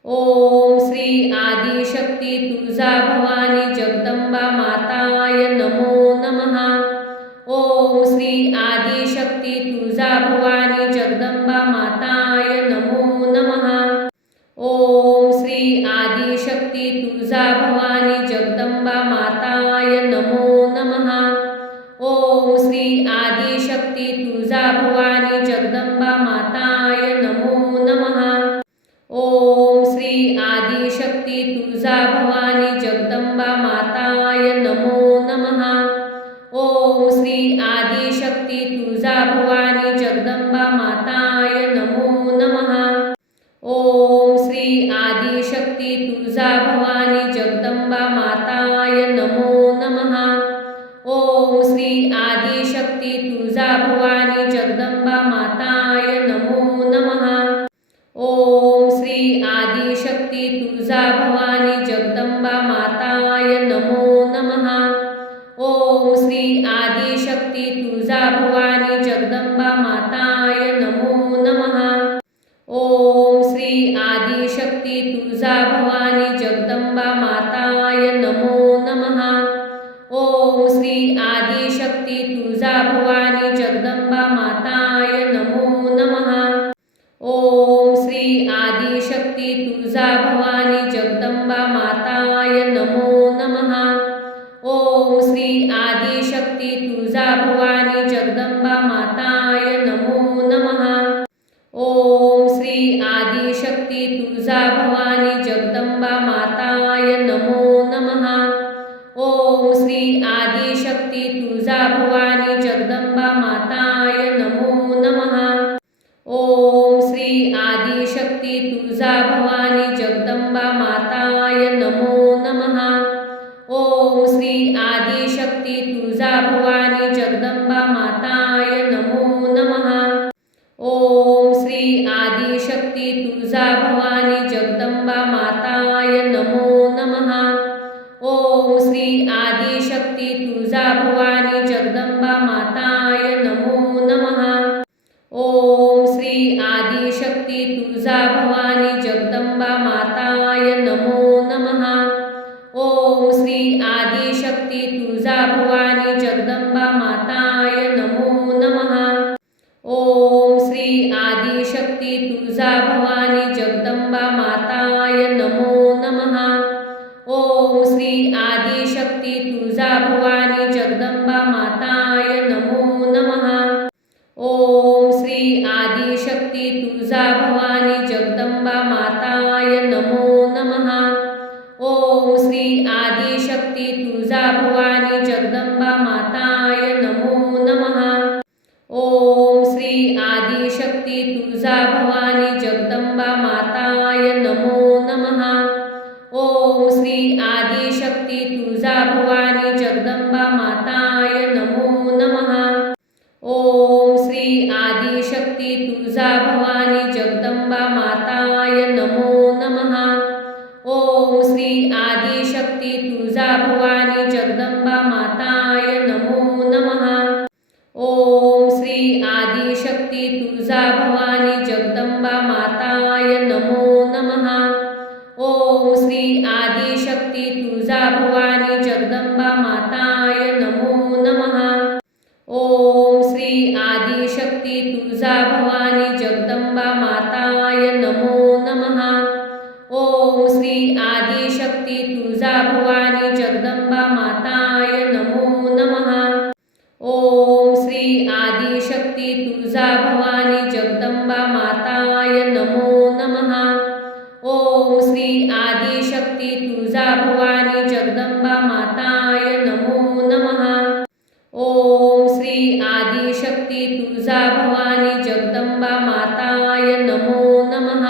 ओम श्री आदिशक्ती तुळजा भवानी जगदंबा माताय नमो नमः. ओम श्री आदिशक्ती तुळजा भवानी जगदंबा माताय नमो नमः. ओम श्री आदिशक्ती तुळजा भवानी जगदंबा माताय नमो नमः. ओम श्री आदिशक्ती तुळजा भवानी जगदंबा माताय नमो नमः. ओम श्री आदिशक्ती तुळजा भवानी जगदंबा माताय नमो नमः. ओम श्री आदिशक्ती तुळजा भवानी जगदंबा माताय नमो नमः. ओम श्री आदिशक्ती तुळजा भवानी जगदंबा माताय नमो नमः. ओम श्री आदिशक्ती तुळजा भवानी जगदंबा माताय नमो नमः. ओम श्री आदिशक्ती तुळजा भवानी जगदंबा माताय नमो नमः. ओम श्री आदिशक्ती तुळजा भवानी जगदंबा माताय नमो नमः. ओम श्री आदिशक्ती तुळजा भवानी जगदंबा माताय नमो नमः. ओम श्री आदिशक्ती तुळजा भवानी जगदंबा माताय नमो नमः. ओम श्री आदिशक्ती तुळजा भवानी जगदंबा माताय नमो नमः. ओम श्री आदिशक्ती तुळजा भवानी जगदंबा माताय नमो नमः. ओम श्री आदिशक्ती तुळजा भवानी जगदंबा माताय नमो नमः. ओम श्री आदिशक्ती तुळजा भवानी जगदंबा माताय नमो नमः. ओम श्री श्री आदिशक्ती तुळजा भवानी जगदंबा माताय नमो नमः. ओम श्री आदिशक्ती तुळजा भवानी जगदंबा माताय नमो नमः. ओम श्री आदिशक्ती तुळजा भवानी जगदंबा माताय नमो नमः. ओम श्री आदिशक्ती तुळजा भवानी जगदंबा माताय नमो नमः. ओम श्री आदिशक्ती तुळजा भवानी जगदंबा माताय नमो नमः. ओम श्री आदिशक्ती तुळजा भवानी जगदंबा माताय नमो नमः. ओम श्री आदिशक्ती तुळजा भवानी जगदंबा माताय नमो नमः. ओम श्री आदिशक्ती तुळजा भवानी जगदंबा माताय नमो नमः. ओम श्री आदिशक्ती तुळजा भवानी जगदंबा माताय नमो नमः. ओम श्री आदिशक्ती तुळजा भवानी जगदंबा माताय नमो नमः. ओम श्री आदिशक्ती तुळजा भवानी जगदंबा माताय नमो नमः. ओम श्री आदिशक्ती तुळजा भवानी जगदंबा माताय नमो नमः. ओम श्री आदिशक्ती तुळजा भवानी जगदंबा माताय नमो नमः. ओम श्री आदिशक्ती तुळजा भवानी जगदंबा माताय नमो नमः. ओम श्री आदिशक्ती तुळजा भवानी जगदंबा माताय नमो नमः. ओम श्री आदिशक्ती तुळजा भवानी जगदंबा माताय नमो नमः. ओम श्री आदिशक्ती तुळजा भवानी जगदंबा माताय नमो नमः. ओम श्री आदिशक्ती तुळजा भवानी जगदंबा माताय नमो नमः. ओम श्री आदिशक्ती तुळजा भवानी जगदंबा माताय नमो नमः. ओम श्री आदिशक्ती तुळजा भवानी जगदंबा माताय नमो नमः. ओम श्री आदिशक्ती तुळजा भवानी जगदंबा माताय नमो नमः.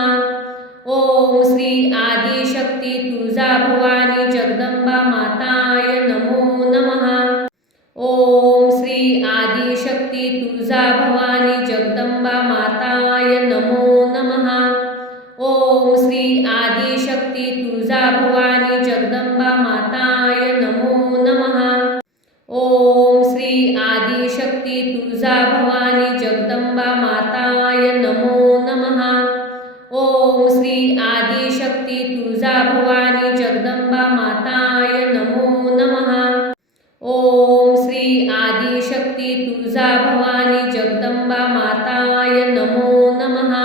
ओम श्री आदिशक्ती तुळजा भवानी जगदंबा माताय नमो नमः. ओम श्री आदिशक्ती तुळजा भवानी जगदंबा माताय नमो नमः. ओम श्री आदिशक्ती तुळजा भवानी जगदंबा माताय नमो नमः. ओम श्री आदिशक्ती तुळजा भवानी जगदंबा माताय नमो नमः. ओम श्री आदिशक्ती तुळजा भवानी जगदंबा माताय नमो नमः. ओम श्री आदिशक्ती तुळजा भवानी जगदंबा माताय नमो नमः.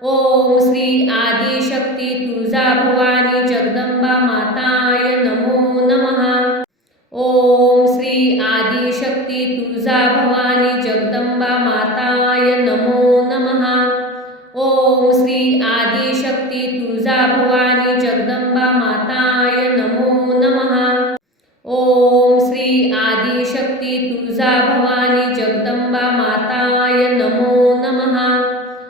ओम श्री आदिशक्ती तुळजा भवानी जगदंबा माताय नमो नमः. ओम श्री आदिशक्ती तुळजा भवानी जगदंबा माताय नमो नमः. ओम श्री आदिशक्ती तुळजा भवानी जगदंबा माताय नमो नमः. ओम श्री आदिशक्ती तुळजा भवानी जगदंबा माताय नमो नमः.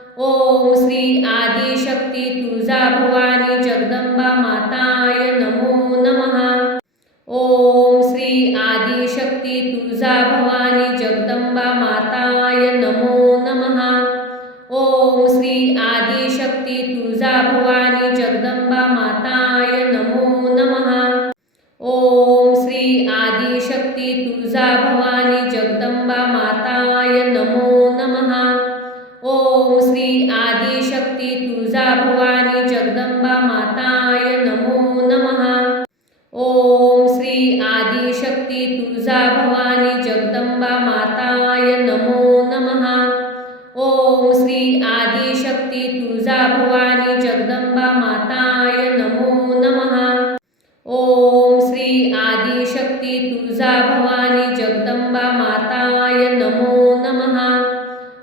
ओम श्री आदिशक्ती तुळजा भवानी जगदंबा माताय नमो नमः. ओम श्री आदिशक्ती तुळजा भवानी जगदंबा माताय नमो नमः. ओम श्री आदिशक्ती तुळजा भवानी जगदंबा माताय नमो नमः. ओम श्री आदिशक्ती तुळजा भवानी जगदंबा माताय नमो नमः. ओम श्री आदिशक्ती तुळजा भवानी जगदंबा माताय नमो नमः. ओम श्री आदिशक्ती तुळजा भवानी जगदंबा माताय नमो नमः. ओम श्री आदिशक्ती तुळजा भवानी जगदंबा माताय नमो नमः. ओम श्री आदिशक्ती तुळजा भवानी जगदंबा माताय नमो नमः.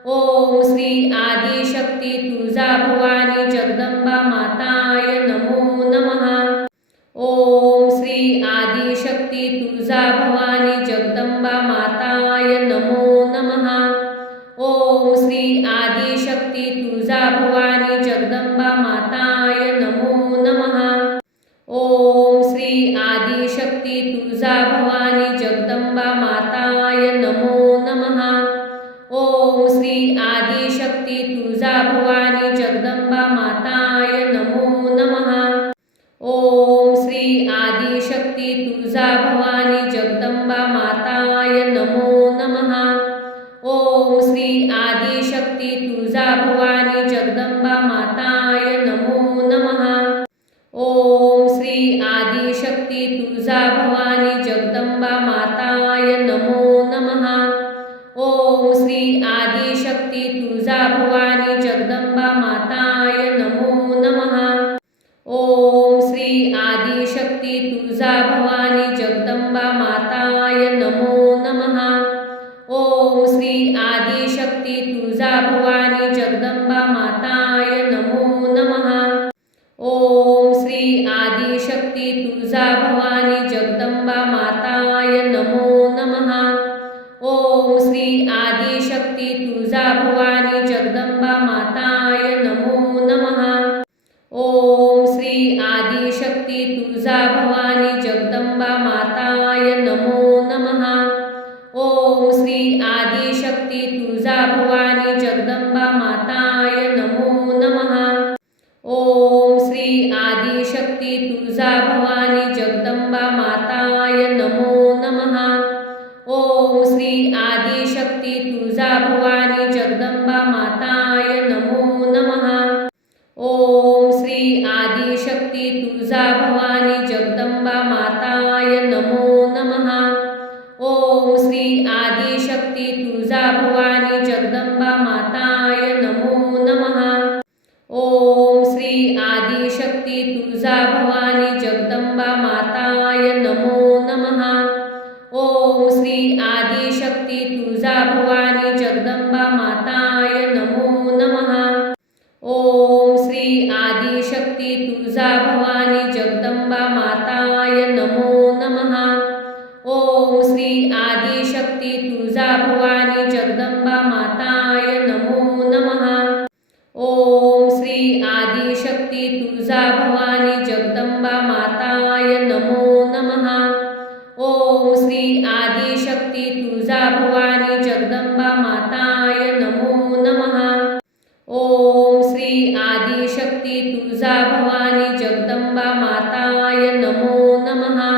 ओम श्री आदिशक्ती तुळजा भवानी जगदंबा माताय नमो नमः. ओम श्री आदिशक्ती तुळजा भवानी जगदंबा माताय नमो नमः. ओम श्री आदिशक्ती तुळजा भवानी जगदंबा माताय नमो नमः. ओम श्री आदिशक्ती तुळजा भवानी जगदंबा माताय नमो नमः. ओम श्री आदिशक्ती तुळजा भवानी जगदंबा माताय नमो नमः. ओम श्री आदिशक्ती तुळजा भवानी जगदंबा माताय नमो नमः. ओम श्री आदिशक्ती तुळजा भवानी जगदंबा माताय नमो नमः. ओम श्री आदिशक्ती तुळजा भवानी जगदंबा माताय नमो नमः. ओम श्री आदिशक्ती तुळजा भवानी जगदंबा माताय नमो नमः. ओम श्री आदिशक्ती तुळजा भवानी जगदंबा माताय नमो नमः. ओम श्री आदिशक्ती तुळजा भवानी जगदंबा माताय नमो नमः. ओम श्री आदिशक्ती तुळजा भवानी जगदंबा माताय नमो नमः. ओम श्री आदिशक्ती तुळजा भवानी जगदंबा माताय नमो नमः. ओम श्री आदिशक्ती तुळजा भवानी जगदंबा माताय नमो नमः. ओम श्री आदिशक्ती तुळजा भवानी जगदंबा माताय नमो नमः. ओम श्री आदिशक्ती तुळजा भवानी जगदंबा माताय नमो नमः. ओम श्री आदिशक्ती तुळजा भवानी जगदंबा माताय नमो नमः. ओम श्री आदिशक्ती तुळजा भवानी जगदंबा माताय नमो नमः. ओम श्री आदिशक्ती तुळजा भवानी जगदंबा माताय नमो नमः. ओम श्री आदिशक्ती तुळजा भवानी जगदंबा माताय नमो नमः. ओम श्री आदिशक्ती तुळजा भवानी जगदंबा माताय नमो नमः. ओम श्री आदिशक्ती तुळजा भवानी जगदंबा माताय नमो नमः. ओम श्री आदिशक्ती तुळजा भवानी जगदंबा माताय नमो नमः. ओम श्री आदिशक्ती तुळजा भवानी जगदंबा माताय नमो नमः. ओम श्री आदिशक्ती तुळजा भवानी जगदंबा माताय नमो नमः. ओम श्री आदिशक्ती तुळजा भवानी जगदंबा माताय नमो नमः.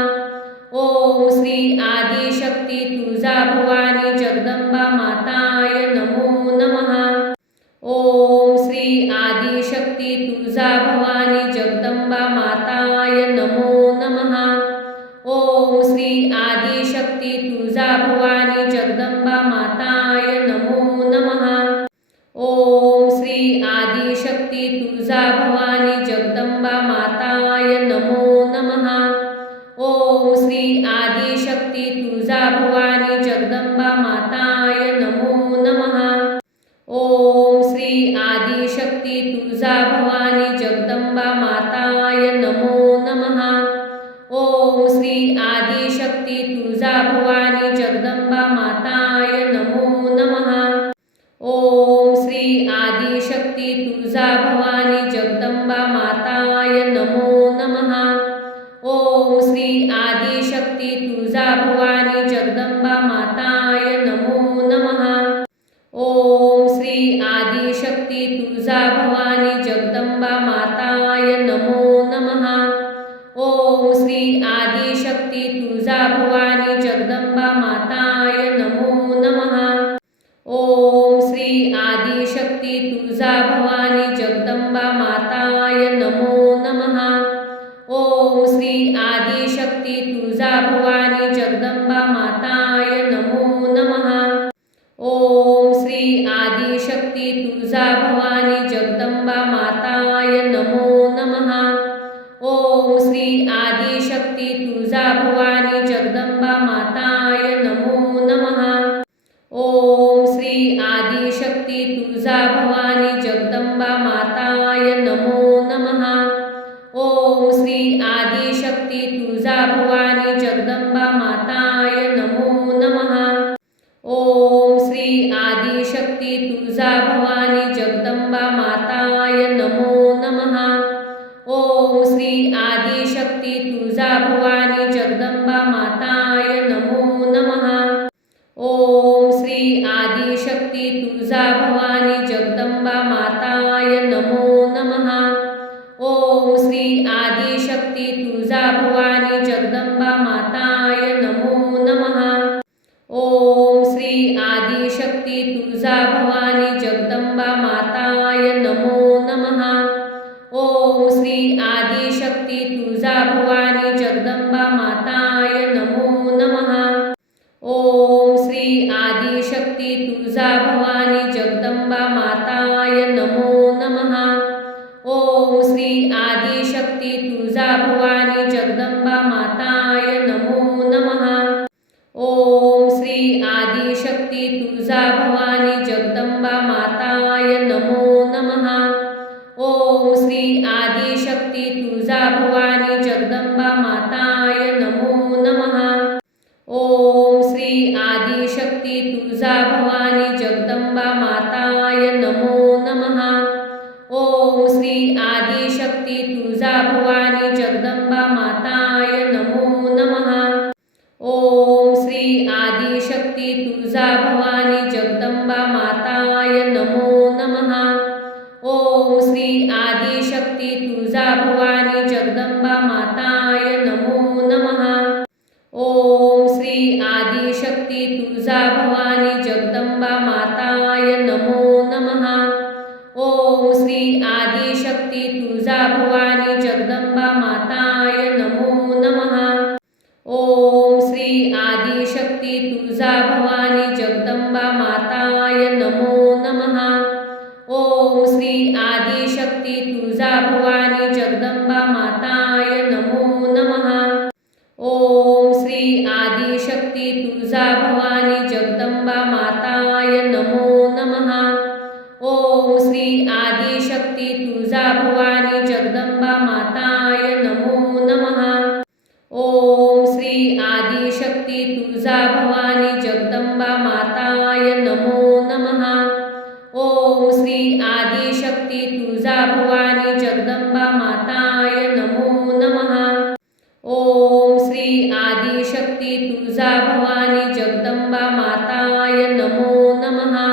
ओम श्री आदिशक्ती तुळजा भवानी जगदंबा माताय नमो नमः. ओम श्री आदिशक्ती तुळजा भवानी जगदंबा माताय नमो नमः. ओम श्री आदिशक्ती तुळजा भवानी जगदंबा माताय नमो नमः. ओम श्री आदिशक्ती तुळजा भवानी जगदंबा माताय नमो नमः. ओम श्री आदिशक्ती तुळजा भवानी जगदंबा माताय नमो नमः. ओम श्री आदिशक्ती तुळजा भवानी जगदंबा माताय नमो नमः. ओम श्री आदिशक्ती तुळजा भवानी जगदंबा माताय नमो नमः. ओम श्री आदिशक्ती तुळजा भवानी जगदंबा माताय नमो नमः. ओम श्री आदिशक्ती तुळजा भवानी जगदंबा माताय नमो नमः. ओम श्री आदिशक्ती तुळजा भवानी जगदंबा माताय नमो नमः. ओम श्री आदिशक्ती तुळजा भवानी जगदंबा माताय नमो नमः. ओम श्री आदिशक्ती तुळजा भवानी जगदंबा माताय नमो नमः. ओम श्री आदिशक्ती तुळजा भवानी जगदंबा माताय नमो नमः. ओम श्री आदिशक्ती तुळजा भवानी जगदंबा माताय नमो नमः. ओम श्री आदिशक्ती तुळजा भवानी जगदंबा माताय नमो नमः. ओम श्री आदिशक्ती तुळजा भवानी जगदंबा तुळजा भवानी जगदंबा माताय नमो नमः. ओम श्री आदिशक्ती तुळजा भवानी जगदंबा माताय नमो नमः. ओम श्री आदिशक्ती तुळजा भवानी जगदंबा माताय नमो नमः. ओम श्री आदिशक्ती तुळजा भवानी जगदंबा माताय नमो नमः. ओम श्री आदिशक्ती तुळजा भवानी जगदंबा माताय नमो नमः. ओम श्री आदिशक्ती तुळजा भवानी जगदंबा माताय नमो नमः. ओम श्री आदिशक्ती तुळजा भवानी जगदंबा माताय नमो नमः. ओम श्री आदिशक्ती तुळजा भवानी जगदंबा माताय नमो नमः. ओम श्री आदिशक्ती तुळजा भवानी जगदंबा माताय नमो नमः. ओम श्री आदिशक्ती तुळजा भवानी जगदंबा माताय नमो नमः. ओम श्री आदिशक्ती तुळजा भवानी जगदंबा माताय नमो नमः. ओम श्री आदिशक्ती तुळजा भवानी जगदंबा माताय नमो नमः. ओम श्री आदिशक्ती तुळजा भवानी जगदंबा माताय नमो नमः. ओम श्री आदिशक्ती तुळजा भवानी जगदंबा माताय नमो नमः. ओम श्री आदिशक्ती तुळजा भवानी जगदंबा माताय नमो नमः. ओम श्री आदिशक्ती तुळजा भवानी जगदंबा माताय नमो नमः.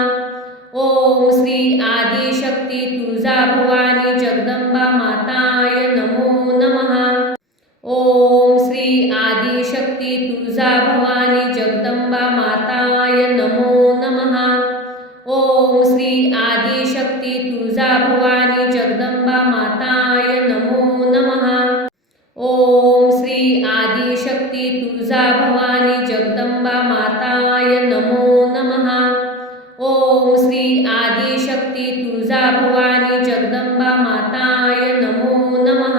ओम श्री आदिशक्ती तुळजा भवानी जगदंबा माताय नमो नमः. ओम श्री आदिशक्ती तुळजा भवानी जगदंबा माताय नमो नमः. ओम श्री आदिशक्ती तुळजा भवानी जगदंबा माताय नमो नमः. ओम श्री आदिशक्ती तुळजा भवानी जगदंबा माताय नमो नमः. ओम श्री आदिशक्ती तुळजा भवानी जगदंबा माताय नमो नमः.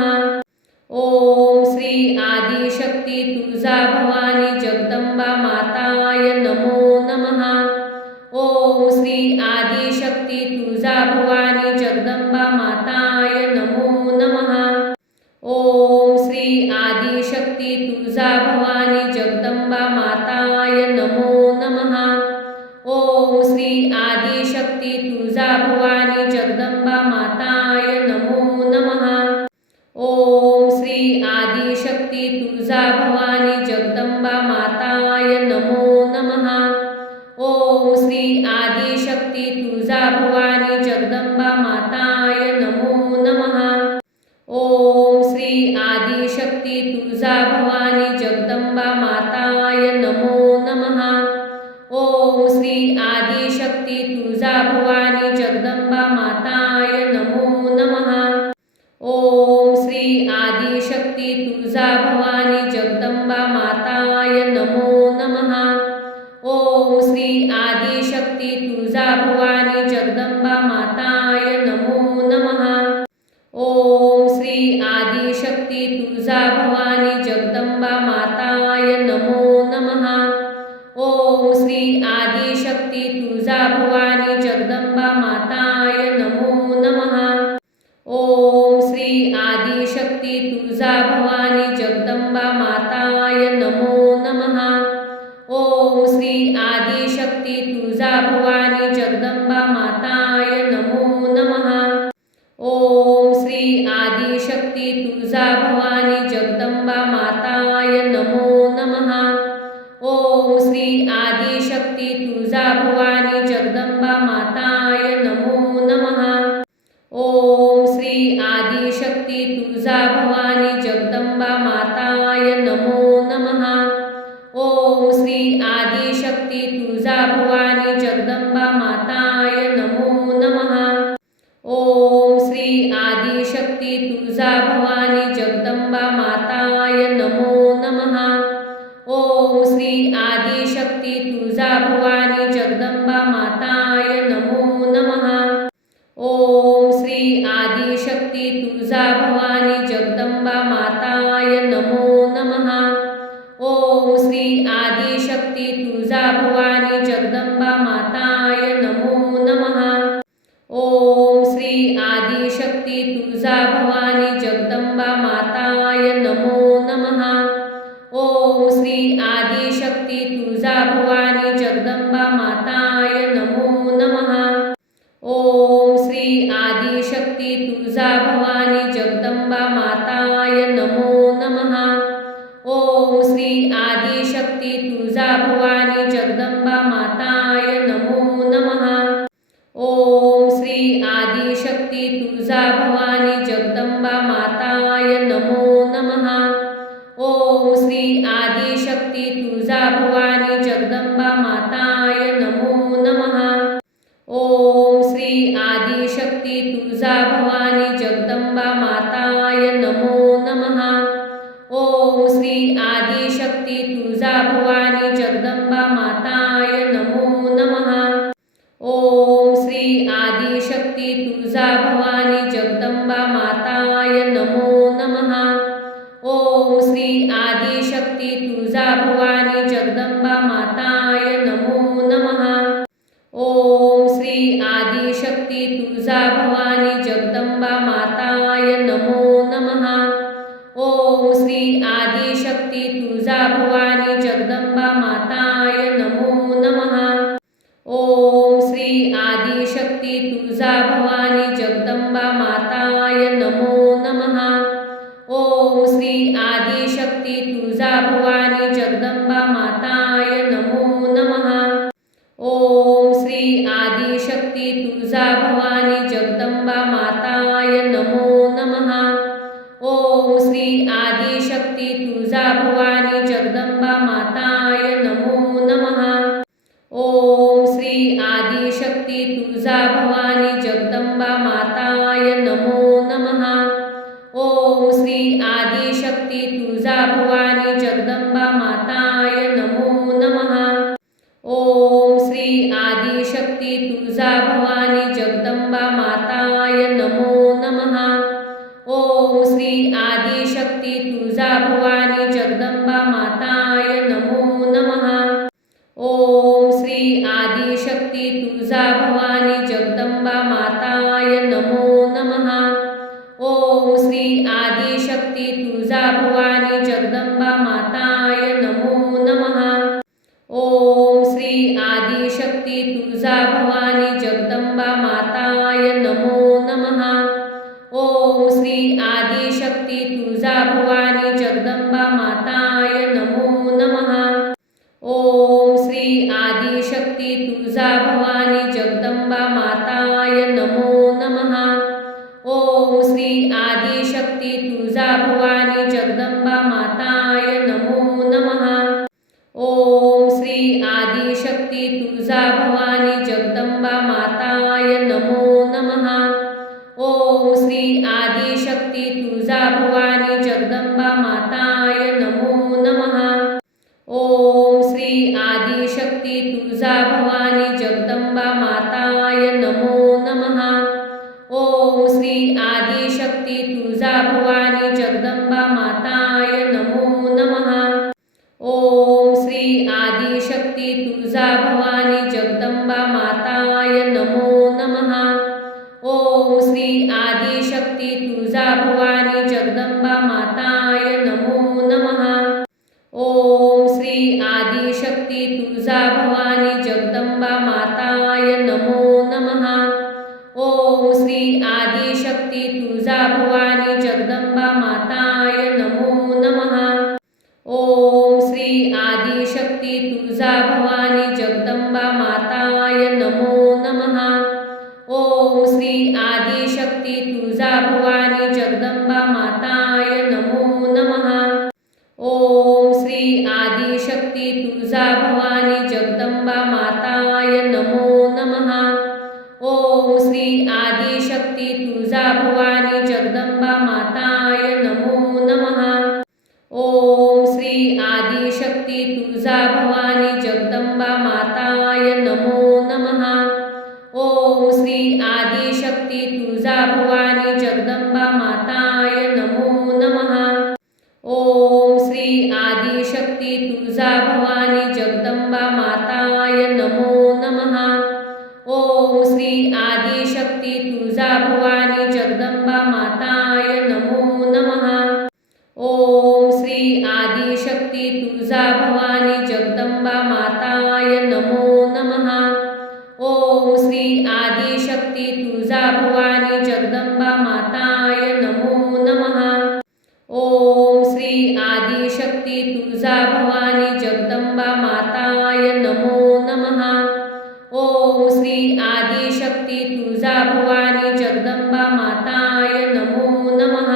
ओम श्री आदिशक्ती तुळजा भवानी जगदंबा माताय नमो नमः. ओम श्री आदिशक्ती तुळजा भवानी जगदंबा माताय नमो नमः. ओम श्री आदिशक्ती तुळजा भवानी जगदंबा माताय नमो नमः. ओम श्री आदिशक्ती तुळजा भवानी जगदंबा माताय नमो नमः. ओम श्री आदिशक्ती तुळजा भवानी जगदंबा माताय नमो नमः. ओम श्री आदिशक्ती तुळजा भवानी जगदंबा माताय नमो नमः. ओम श्री आदिशक्ती तुळजा भवानी जगदंबा माताय नमो नमः. ओम श्री आदिशक्ती तुळजा भवानी जगदंबा माताय नमो नमः. ओम श्री आदिशक्ती तुळजा भवानी जगदंबा माताय नमो नमः. ओम श्री आदिशक्ती तुळजा भवानी जगदंबा माताय नमो नमः. ओम श्री आदिशक्ती तुळजा भवानी जगदंबा माताय नमो नमः. ओम श्री आदिशक्ती तुळजा भवानी जगदंबा माताय नमो नमः. ओम श्री आदिशक्ती तुळजा भवानी जगदंबा माताय नमो नमः. ओम श्री आदिशक्ती तुळजा भवानी जगदंबा माताय नमो नमः. ओम श्री आदिशक्ती तुळजा भवानी जगदंबा माताय नमो नमः. ओम श्री आदिशक्ती तुळजा भवानी जगदंबा माताय नमो नमः. ओम श्री आदिशक्ती तुळजा भवानी जगदंबा माताय नमो नमः. ओम श्री आदिशक्ती तुळजा भवानी जगदंबा माताय नमो नमः. ओम श्री आदिशक्ती तुळजा भवानी जगदंबा माताय नमो नमः. ओम श्री आदिशक्ती तुळजा भवानी जगदंबा माताय नमो नमः. ओम श्री आदिशक्ती तुळजा भवानी जगदंबा माताय नमो नमः. ओम श्री आदिशक्ती तुळजा भवानी जगदंबा माताय नमो नमः. ओम श्री आदिशक्ती तुळजा भवानी जगदंबा माताय नमो नमः. ओम श्री आदिशक्ती तुळजा भवानी जगदंबा माताय नमो नमः. ओम श्री आदिशक्ती तुळजा भवानी जगदंबा माताय नमो नमः. ओम श्री आदिशक्ती तुळजा भवानी जगदंबा माताय नमो नमः. ओम श्री आदिशक्ती तुळजा भवानी जगदंबा माताय नमो नमः. ओम श्री आदिशक्ती तुळजा भवानी जगदंबा माताय नमो नमः. ओम श्री आदिशक्ती तुळजा भवानी जगदंबा माताय नमो नमः. ओम श्री आदिशक्ती तुळजा भवानी जगदंबा माताय नमो नमः. ओम श्री आदिशक्ती तुळजा भवानी जगदंबा माताय नमो नमः. ओम श्री आदिशक्ती तुळजा भवानी जगदंबा माताय नमो नमः. ओम श्री आदिशक्ती तुळजा भवानी जगदंबा माताय नमो नमः. ओम श्री आदिशक्ती तुळजा भवानी जगदंबा माताय नमो नमः. ओम श्री आदिशक्ती तुळजा भवानी जगदंबा माताय नमो नमः. ओम श्री आदिशक्ती तुळजा भवानी जगदंबा माताय नमो नमः. ओम श्री आदिशक्ती तुळजा भवानी जगदंबा माताय नमो नमः. ओम श्री आदिशक्ती तुळजा भवानी जगदंबा माताय नमो नमः. ओम श्री आदिशक्ती तुळजा भवानी जगदंबा माताय नमो नमः. ओम श्री आदिशक्ती तुळजा भवानी जगदंबा माताय नमो नमः. ओम श्री आदिशक्ती तुळजा भवानी जगदंबा माताय नमो नमः. ओम श्री आदिशक्ती तुळजा भवानी जगदंबा माताय नमो नमः. ओम श्री आदिशक्ती तुळजा भवानी जगदंबा माताय नमो नमः. ओम श्री आदिशक्ती तुळजा भवानी जगदंबा माताय नमो नमः. ओम श्री आदिशक्ती तुळजा भवानी जगदंबा माताय नमो नमः. ओम श्री आदिशक्ती तुळजा भवानी जगदंबा माताय नमो नमः. ओम श्री आदिशक्ती तुळजा भवानी जगदंबा माताय नमो नमः. ओम श्री आदिशक्ती तुळजा भवानी जगदंबा माताय नमो नमः. ओम श्री आदिशक्ती तुळजा भवानी जगदंबा माताय नमो नमः. ओम श्री आदिशक्ती तुळजा भवानी जगदंबा माताय नमो नमः. ओम श्री आदिशक्ती तुळजा भवानी जगदंबा माताय नमो नमः. ओम श्री आदिशक्ती तुळजा भवानी जगदंबा माताय नमो नमः. ओम श्री आदिशक्ती तुळजा भवानी जगदंबा माताय नमो नमः. ओम श्री आदिशक्ती तुळजा भवानी जगदंबा माताय नमो नमः. ओम श्री आदिशक्ती तुळजा भवानी जगदंबा माताय नमो नमः. ओम श्री आदिशक्ती तुळजा भवानी जगदंबा माताय नमो नमः. ओम श्री आदिशक्ती तुळजा भवानी जगदंबा माताय नमो नमः. ओम श्री आदिशक्ती तुळजा भवानी जगदंबा माताय नमो नमः. ओम श्री आदिशक्ती तुळजा भवानी जगदंबा माताय नमो नमः. ओम श्री आदिशक्ती तुळजा भवानी जगदंबा माताय नमो नमः. ओम श्री आदिशक्ती तुळजा भवानी जगदंबा माताय नमो नमः. ओम श्री आदिशक्ती तुळजा भवानी जगदंबा माताय नमो नमः. ओम श्री आदिशक्ती तुळजा भवानी जगदंबा माताय नमो नमः. ओम श्री आदिशक्ती तुळजा भवानी जगदंबा माताय नमो नमः. ओम श्री आदिशक्ती तुळजा भवानी जगदंबा माताय नमो नमः. ओम श्री आदिशक्ती तुळजा भवानी जगदंबा माताय नमो नमः.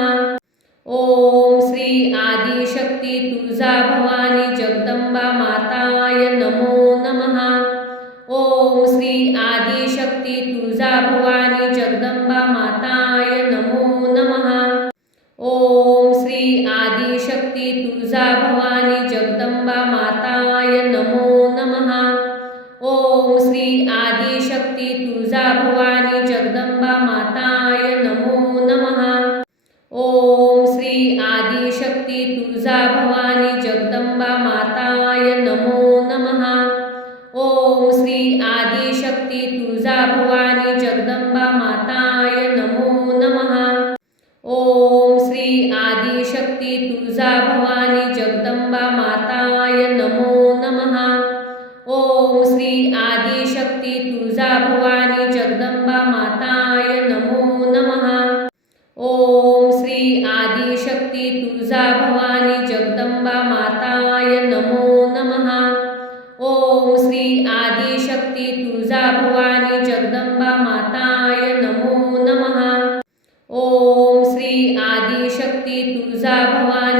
ओम श्री आदिशक्ती तुळजा भवानी जगदंबा माताय नमो नमः. ओम श्री आदिशक्ती तुळजा भवानी जगदंबा माताय नमो नमः. ओम श्री आदिशक्ती तुळजा भवानी जगदंबा माताय नमो नमः. ओम श्री आदिशक्ती तुळजा भवानी जगदंबा माताय नमो नमः. ओम श्री आदिशक्ती तुळजा भवानी जगदंबा माताय नमो नमः. ओम श्री आदिशक्ती तुळजा भवानी जगदंबा माताय नमो नमः. ओम श्री आदिशक्ती तुळजा भवानी जगदंबा माताय नमो नमः. ओम श्री आदिशक्ती तुळजा भवानी जगदंबा माताय नमो नमः. ओम श्री आदिशक्ती तुळजा भवानी जगदंबा माताय नमो नमः. ओम श्री आदिशक्ती तुळजा भवानी जगदंबा माताय नमो नमः. ओम श्री आदिशक्ती तुळजा भवानी